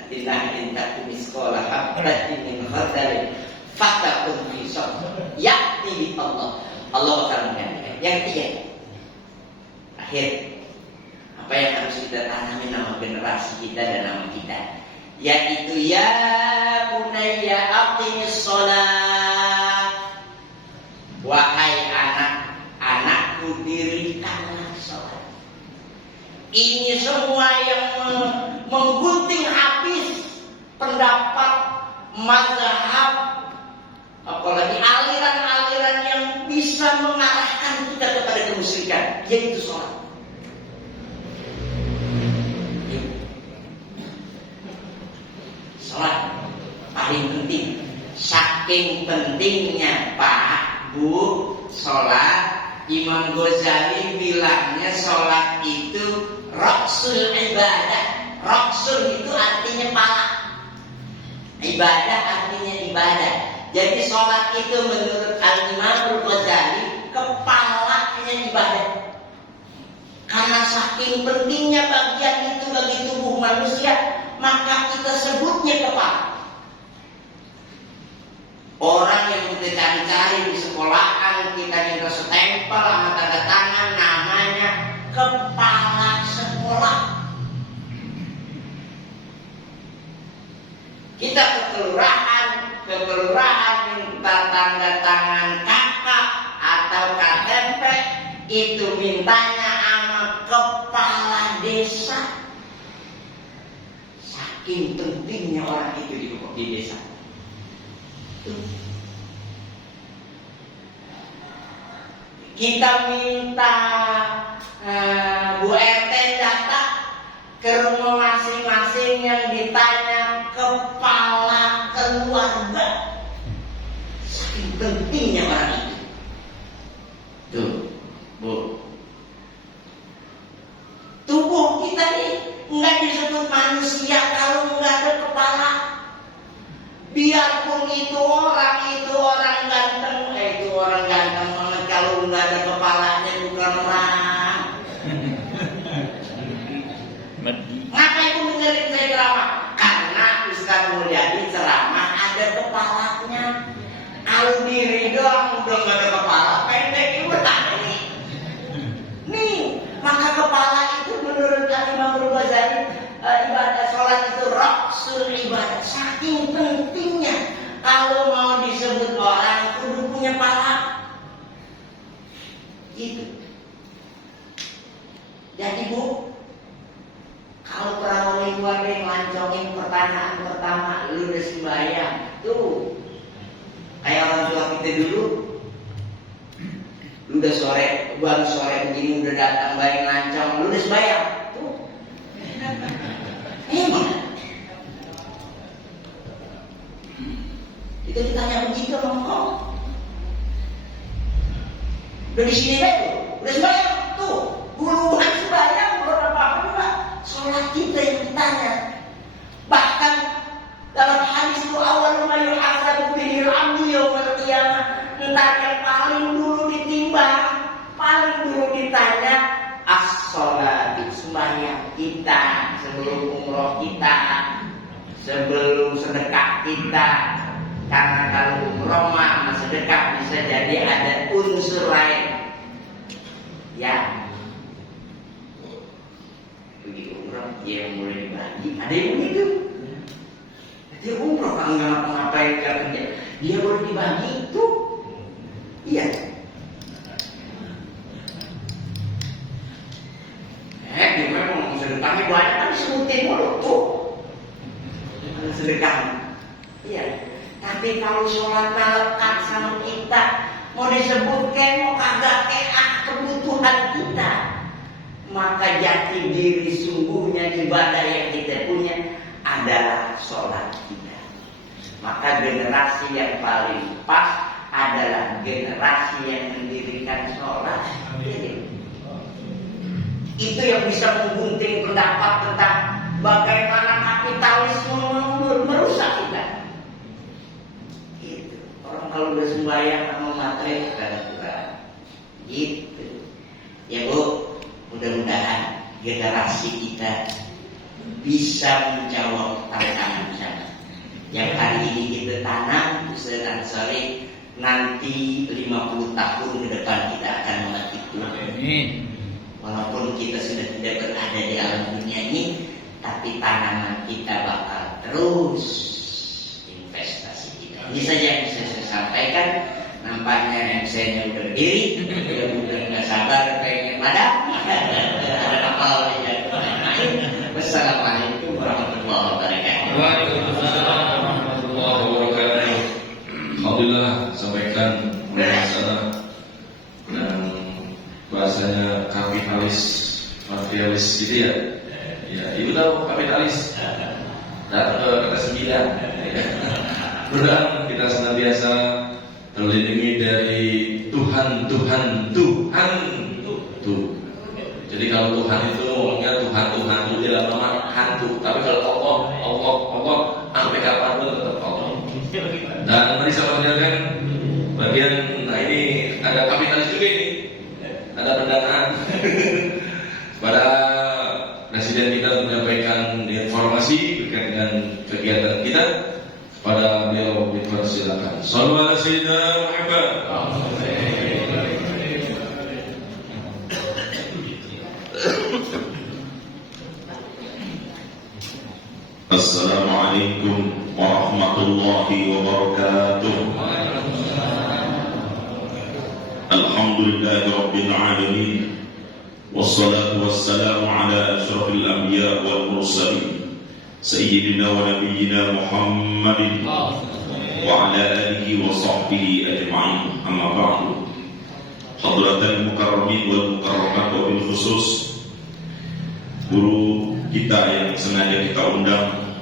Intaku miskola habatin min khardalin fatakun fi sakhra ya'ti bi Allah. Allah akan menggantikan. Yang ketiga, akhir, apa yang harus kita tanami nama generasi kita dan nama kita, yaitu ya bunayya aqimis shalah, wahai anak-anakku dirikanlah salat. Ini semua yang menggunting habis pendapat mazhab, apalagi aliran-aliran yang bisa mengarahkan kita kepada kemusyrikan, yaitu sholat. Sholat paling penting. Saking pentingnya Pak, Bu, sholat, Imam Ghazali bilangnya sholat itu roksul ibadah. Roksul itu artinya pala, ibadah artinya ibadah. Jadi sholat itu menurut Al-Imam Ghazali kepalanya ibadah. Karena saking pentingnya bagian itu bagi tubuh manusia, maka kita sebutnya kepala. Orang yang kita cari-cari di sekolahan, kita minta stempel sama tanda tangan, namanya kepala sekolah. Kita ke kelurahan minta tanda tangan kakak atau KTP, itu mintanya sama kepala desa. Saking pentingnya orang itu di desa. Kita minta Bu RT data ke rumah masing-masing, yang ditanya kepala keluarga. Saking pentingnya orang itu. Tuh, Bu, tubuh kita ini nggak disebut manusia kalau nggak ada kepala. Biarpun itu orang ganteng, itu orang ganteng banget, kalau nggak ada kepalanya bukan orang. Ngapain pun dengerin saya ceramah? Karena Ustaz Mulyadi ceramah ada kepalanya. Kalau diri doang udah nggak ada kepala, pendek itu tadi. Nih, maka kepala itu menurut Imam Ghazali, ibadah sholat itu roksul ibadah. Saking pentingnya, kalau mau disebut orang kudu punya pala. Gitu. Jadi Bu, kalau perawan itu ada yang lancongin pertanyaan pertama, lu udah sembahyang, tuh kayak orang tua kita dulu. Udah sore, baru sore begini udah datang bayi lancang, lu udah sebayang. Tuh. Emang. Kita ditanya begitu sama kau. Udah di sini deh tuh, udah sebayang tuh. Puluhan sebayang, belum apa-apa juga. Sholat kita yang ditanya. Bahkan dalam hadis itu awal ma yuhasabu bihi al-'abdu yaumil qiyamah. Entar yang paling dulu ditimbang, paling dulu ditanya as-sholat, sembahyang kita, sebelum umroh kita, sebelum sedekah kita. Karena kalau umroh sama sedekah bisa jadi ada unsur lain. Ya, pergi umroh dia mulai dibagi, ada yang begitu. Dia umroh kalau nggak ngapa-ngapain kerja, dia boleh dibagi itu. Iya. Gimana mau sedekahnya banyak kan disebutin mulu tuh. Sedekah. Iya. Tapi kalau sholat melekat sama kita, mau disebutkan mau kagak kebutuhan kita, maka jati diri sungguhnya ibadah yang kita punya adalah sholat kita. Maka generasi yang paling pas adalah generasi yang mendirikan sholat. Itu yang bisa menggunting pendapat tentang bagaimana kapitalisme merusak kita. Gitu. Orang kalau udah sembahyang sama materi kurang. Gitu. Ya Bu, mudah-mudahan generasi kita bisa menjawab tantangan sana. Yang hari ini kita tanam, Ustaz Ansari, nanti 50 tahun ke depan kita akan memetik buah. Walaupun kita sudah tidak berada di alam dunia ini, tapi tanaman kita bakal terus investasi kita. Ini saja yang bisa saya sampaikan. Nampaknya MC-nya udah berdiri, dia udah nggak sabar pengen padam. Ada kapal aja. Wassalamualaikum warahmatullahi wabarakatuh. Waalaikumsalam warahmatullahi wabarakatuh. Alhamdulillah, sampaikan masalah dan bahasanya kapitalis, materialis gitu ya. Ya, ibu tahu kapitalis. Datang ke kata 9. Mudah-mudahan kita senantiasa terlindungi dari Tuhan. Jadi kalau Tuhan itu ngomongnya Tuhan itu dalam nama hantu. Tapi kalau Allah sampai kapanpun tetap Allah. Dan tadi saya menjelaskan bagian, nah ini ada kapitalis juga ini, ada pendanaan. Pada Presiden kita menyampaikan informasi berkaitan dengan kegiatan kita. Pada beliau dipersilakan. Sallallahu alaihi wasallam. Assalamualaikum warahmatullahi wabarakatuh. Alhamdulillahirabbil alamin. Wassalatu wassalamu ala asyrafil anbiya wal mursalin. Sayyidina wa nabiyyina Muhammadin wa ala alihi wa sahbihi ajma'in. Amma ba'du. Hadratal mukarramin wal mukarramat wa bil khusus guru kita yang sengaja kita undang,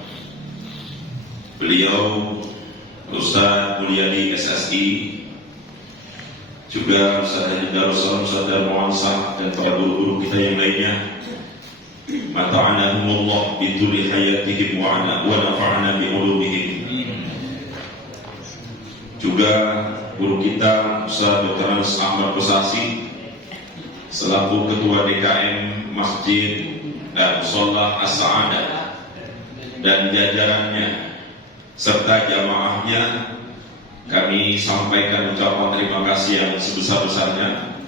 beliau Ustaz Mulyadi SSI, juga Ustaz Haji Darussalam, Ustaz Darmawansah, dan para guru-guru kita yang lainnya. Mata'anahumullah bituli hayatihim wa nafa'ana bi'ulumihim. Juga guru kita Ustaz Dr. Andes Ahmad Kosasi selaku Ketua DKM Masjid dan Musholla As-Sa'adah dan jajarannya serta jamaahnya, kami sampaikan ucapan terima kasih yang sebesar-besarnya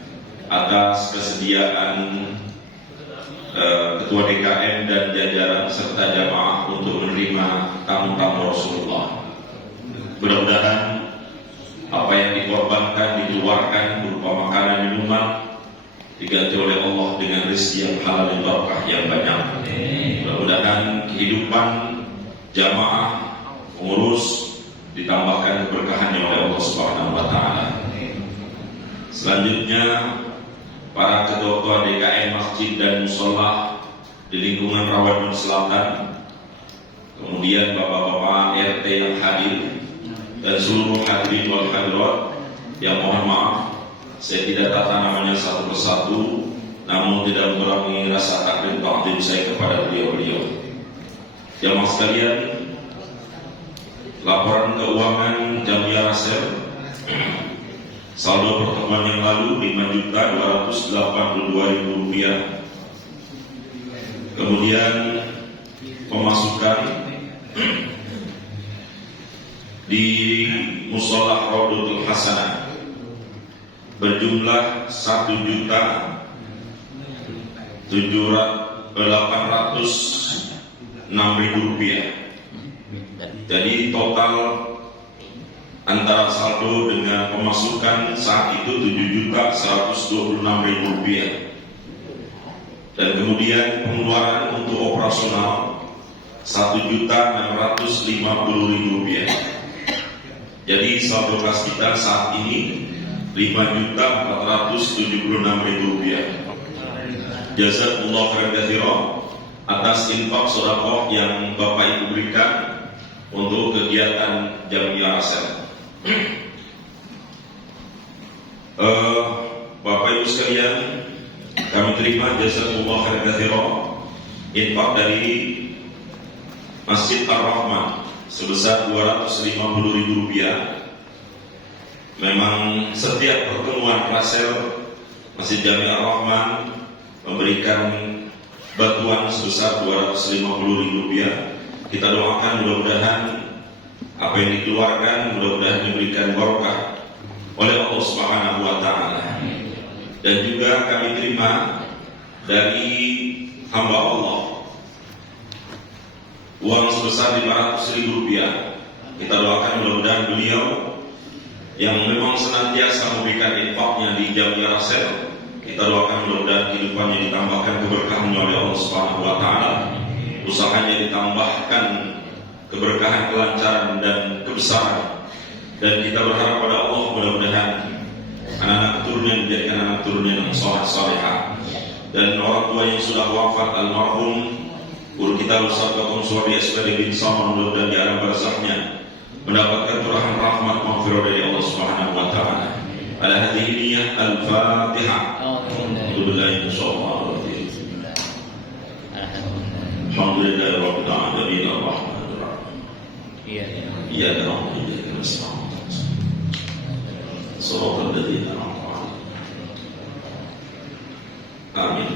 atas kesediaan Ketua DKM dan jajaran serta jamaah untuk menerima tamu-tamu Rasulullah. Mudah-mudahan apa yang dikorbankan, dikeluarkan berupa makanan minuman diganti oleh Allah dengan rezeki yang halal dan barakah yang banyak. Mudah-mudahan kehidupan jamaah, pengurus ditambahkan keberkahan keberkahannya oleh Allah Subhanahu wa taala. Selanjutnya para ketua DKM masjid dan mushola di lingkungan Rawadun Selatan, kemudian bapak-bapak RT yang hadir dan seluruh hadirin wal hadirat yang mohon maaf saya tidak tata namanya satu persatu, namun tidak mengurangi rasa takdim ta'zim saya kepada beliau-beliau. Jamaah sekalian, laporan keuangan Jamiah Rasel saldo pertemuan yang lalu Rp5.282.000. Kemudian pemasukan di Mushola Raudatul Hasanah berjumlah Rp1.806.000. Jadi total antara saldo dengan pemasukan saat itu Rp7.126.000. Dan kemudian pengeluaran untuk operasional Rp1.650.000. Jadi saldo kas kita saat ini Rp5.476.000. Jazakumullah khairan katsiran atas infak sedekah yang Bapak Ibu berikan untuk kegiatan Jamiah Rasel. Bapak Ibu sekalian, kami terima jazakumullah khairan katsiran infak dari Masjid Ar-Rahman sebesar Rp250.000. Memang setiap pertemuan Rasel Masjid Jamiah Ar-Rahman memberikan bantuan sebesar Rp250.000. Kita doakan mudah-mudahan apa yang dikeluarkan mudah-mudahan diberikan barokah oleh Allah Subhanahu wa taala. Dan juga kami terima dari hamba Allah uang sebesar Rp500.000. Kita doakan mudah-mudahan beliau yang memang senantiasa memberikan infaknya di Jamiah Rasel, kita doakan mudah-mudahan kehidupannya ditambahkan keberkahan oleh Allah Subhanahu wa taala, usahanya ditambahkan keberkahan, kelancaran dan kebesaran. Dan kita berharap pada Allah mudah-mudahan anak-anak keturunannya menjadikan anak keturunan yang saleh-salehah. Dan orang tua yang sudah wafat almarhum guru kita Ustaz Dr. Suwadi SPD bin Salman mudah-mudahan di alam barzahnya mendapatkan curahan rahmat maghfirah dari Allah Subhanahu wa taala. Ala hadhihi niyyah al-Fatihah. Alhamdulillah insyaallah. Alhamdulillah rabbil alamin arrahmanir rahim. Iya dong. Shiratal ladzina an'amta 'alaihim. Amin.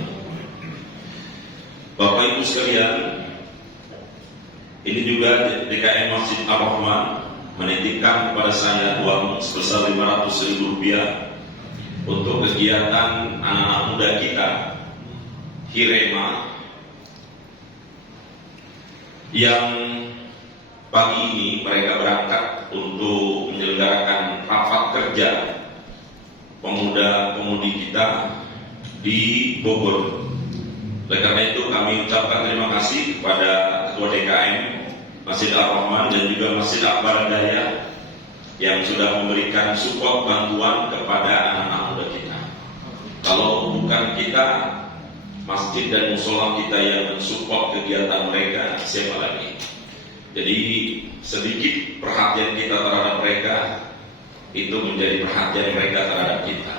Bapak Ibu sekalian, ini juga DKM Masjid Ar-Rahman menitipkan kepada saya uang sebesar Rp500.000 untuk kegiatan anak-anak muda kita Hirema yang pagi ini mereka berangkat untuk menyelenggarakan rapat kerja pemuda-pemudi kita di Bogor. Oleh karena itu kami ucapkan terima kasih kepada Ketua DKM Masjid Ar-Rahman dan juga Masjid Akbar Daya yang sudah memberikan support bantuan kepada anak-anak muda kita. Kalau bukan kita, masjid dan musola kita yang mensupport kegiatan mereka, siapa lagi? Jadi sedikit perhatian kita terhadap mereka itu menjadi perhatian mereka terhadap kita.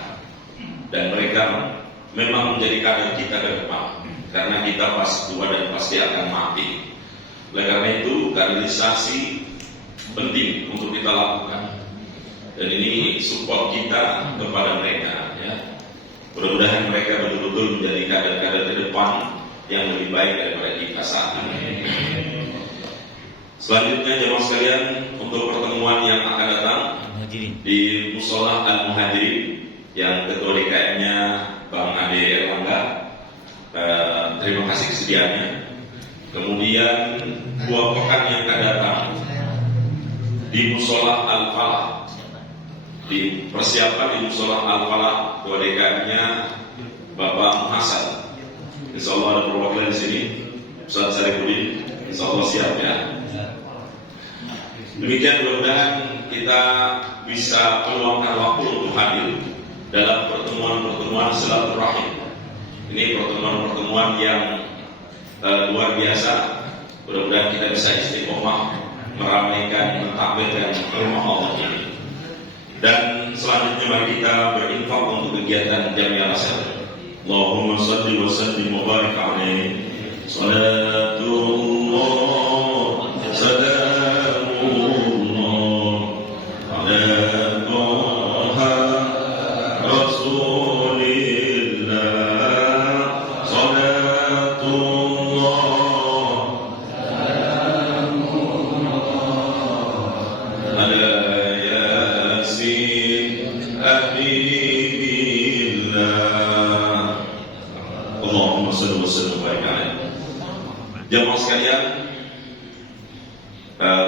Dan mereka memang menjadi kader kita ke depan, karena kita pas tua dan pasti akan mati. Oleh karena itu kaderisasi penting untuk kita lakukan. Dan ini support kita kepada mereka, ya. Mudah-mudahan mereka betul-betul menjadi kader-kader ke depan yang lebih baik daripada kita saat ini. Selanjutnya jemaah sekalian, untuk pertemuan yang akan datang di Mushola Al-Muhajirin yang ketua DKM-nya Bang Ade Erlangga, terima kasih kesediaannya. Kemudian 2 pekan yang akan datang di Mushola Al-Falah, di persiapan di Mushola Al-Falah, ketua DKM-nya Bapak Hasan. Insya Allah ada perwakilan di sini, Ustaz Sarifudin. Insya Allah siap ya. Demikian mudah-mudahan kita bisa meluangkan waktu untuk hadir dalam pertemuan-pertemuan silaturahim. Ini pertemuan-pertemuan yang luar biasa. Mudah-mudahan kita bisa istiqomah meramaikan, mentakbirkan rumah Allah ini. Dan selanjutnya mari kita berinfak untuk kegiatan Jamiah Al-Azhar. Allahumma salli wa sallim wa barik alaihi. Salatullah salamullah ala Taha Rasulillah. Salatullah ala Yasin Habibillah. Allahumma salli wa sallim wa barik alaihi. Jamaah sekalian,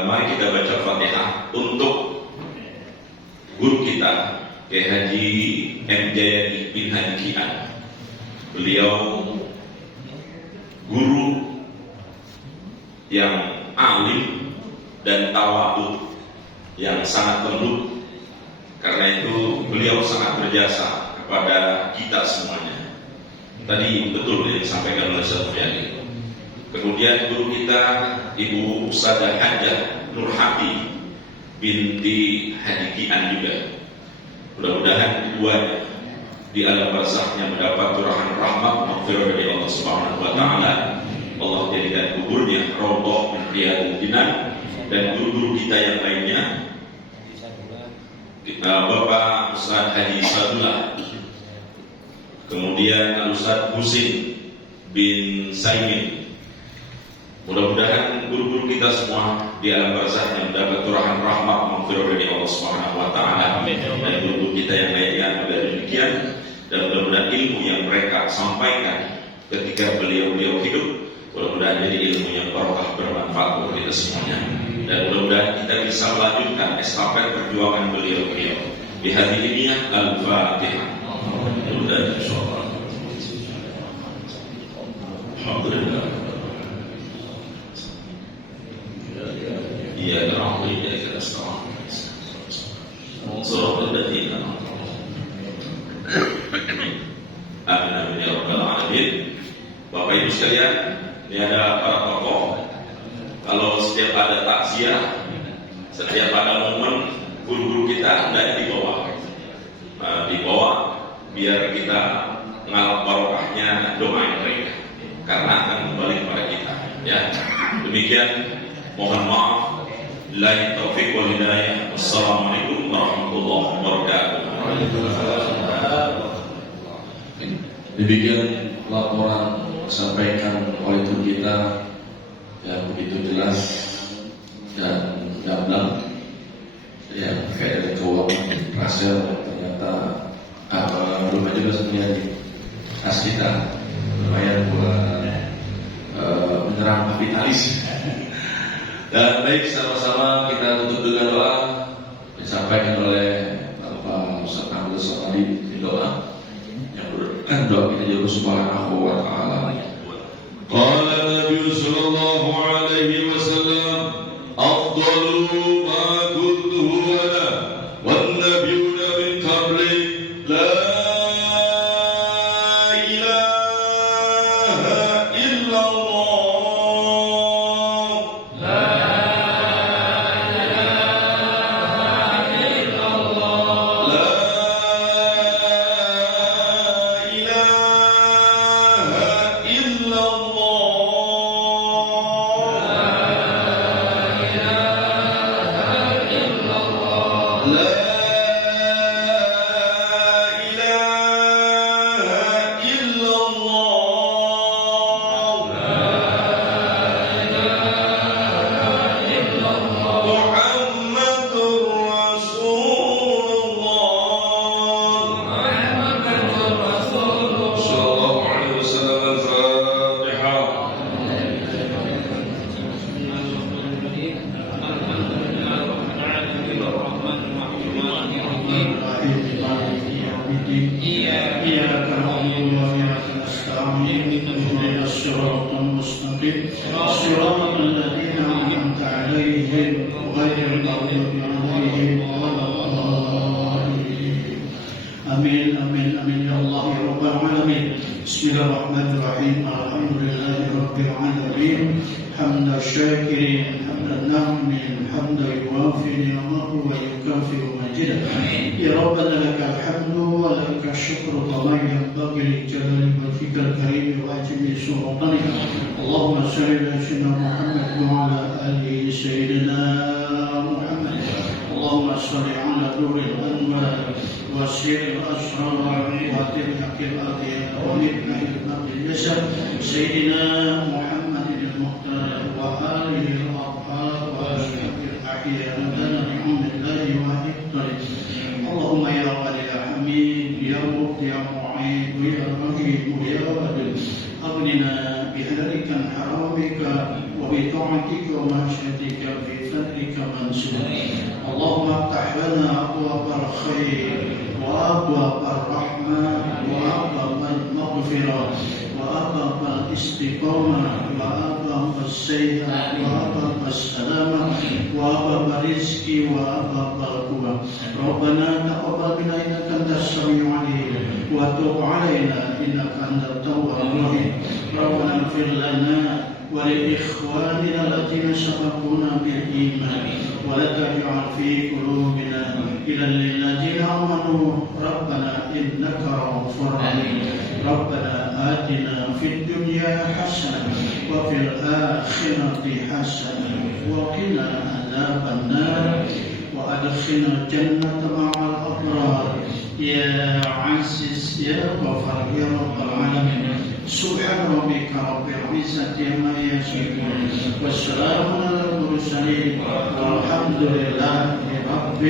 mari kita baca Fatihah untuk guru kita Kiai Haji M. Jayadi bin Haji Kian. Beliau guru yang alim dan tawadhu yang sangat lembut. Karena itu beliau sangat berjasa kepada kita semuanya. Tadi betul yang disampaikan oleh Ustaz Muyadi. Kemudian guru kita Ibu Ustadzah Hajah Nurhati binti Haji Kian juga. Mudah-mudahan keduanya di alam barzahnya mendapat curahan rahmat maghfirah dari Allah Subhanahu wa taala. Allah jadikan kuburnya raudhah min riyadil jinan. Dan guru-guru kita yang lainnya, Bapak Ustaz Haji Sadullah, kemudian Ustaz Husin bin Saimin. Mudah-mudahan guru-guru kita semua di alam barzahnya mendapat curahan rahmat maghfirah dari Allah Subhanahu wa taala. Dan guru-guru kita yang lainnya juga demikian. Dan mudah-mudahan ilmu yang mereka sampaikan ketika beliau hidup, mudah-mudahan jadi ilmu yang barokah bermanfaat untuk kita semuanya. Dan mudah-mudahan kita bisa melanjutkan estafet perjuangan beliau-beliau. Di hari ini Al-Fatihah. Mudah-mudahan insyaallah. Alhamdulillah. Iya, na'budu wa iyyaka nasta'in. Shiratal ladzina an'amta 'alaihim. Amin ya rabbal alamin. Bapak Ibu sekalian, ini ada para tokoh. Kalau setiap ada takziah, setiap ada momen, guru-guru kita hendaknya dibawa biar kita ngalap barokahnya doain mereka, karena akan kembali kepada kita. Ya, demikian. Mohon maaf. Billahi taufiq wal hidayah. Wassalamualaikum warahmatullahi wabarakatuh. Demikian laporan disampaikan oleh guru kita yang begitu jelas dan gamblang, yang kayak dari keuangan Rasel ternyata belum aja sebenarnya tas kita lumayan buat menyerang kapitalis. Dan baik, sama-sama kita tutup dengan doa disampaikan oleh Bapak Ustaz Abdul Somadi di doa yang doa kita juga subhanahu wa ta'ala. Qala Nabi sallallahu alaihi wasallam, afdalu ma kuntu ana wan nabiyuna min qabli la ilaha illallah. عليهم ولا الضالين آمين آمين آمين يا الله يا رب العالمين. بسم الله الرحمن الرحيم. الحمد لله رب العالمين حمد الشاكرين حمد الناعمين حمدا يوافي نعمه ويكافئ مجيده. يا ربنا لك الحمد ولك الشكر كما ينبغي لجلال وجهك الكريم وعظيم سلطانك. اللهم صل على سيدنا محمد وعلى ال سيدنا محمد. اللهم صل على نور الانوار وسير الاسرار وتبحث الاضياء ومفتاح الارض اليسر سيدنا محمد المختار واله الاطهار واشرف الاحياء لنا بحمد الله وحفظه. اللهم يا غني يا حميد يا مبدع يا معيد يا رقيب يا ودود اغننا بهديك حرامك وبطاعتك ومعصيتك في فضلك منصور. اللهم افتح لنا ابواب الخير وابواب الرحمه وابواب المغفره وابواب الاستقامه وابواب السيئه وابواب السلامه وابواب الرزق وابواب القوه. ربنا تقبل منا انك انت السميع العليم وتب علينا انك انت التواب الرحيم. ربنا اغفر لنا ولإخواننا الذين سبقونا بالإيمان ولا تجعل في قلوبنا غلا للذين آمنوا ربنا إنك رؤوف رحيم. ربنا آتنا في الدنيا حسنة وفي الآخرة حسنة وقنا عذاب النار وأدخلنا الجنة مع الأبرار يا عزيز يا غفار يا رب العالمين. سبحان ربك رب العزة عما يصفون والسلام على المرسلين والحمد لله رب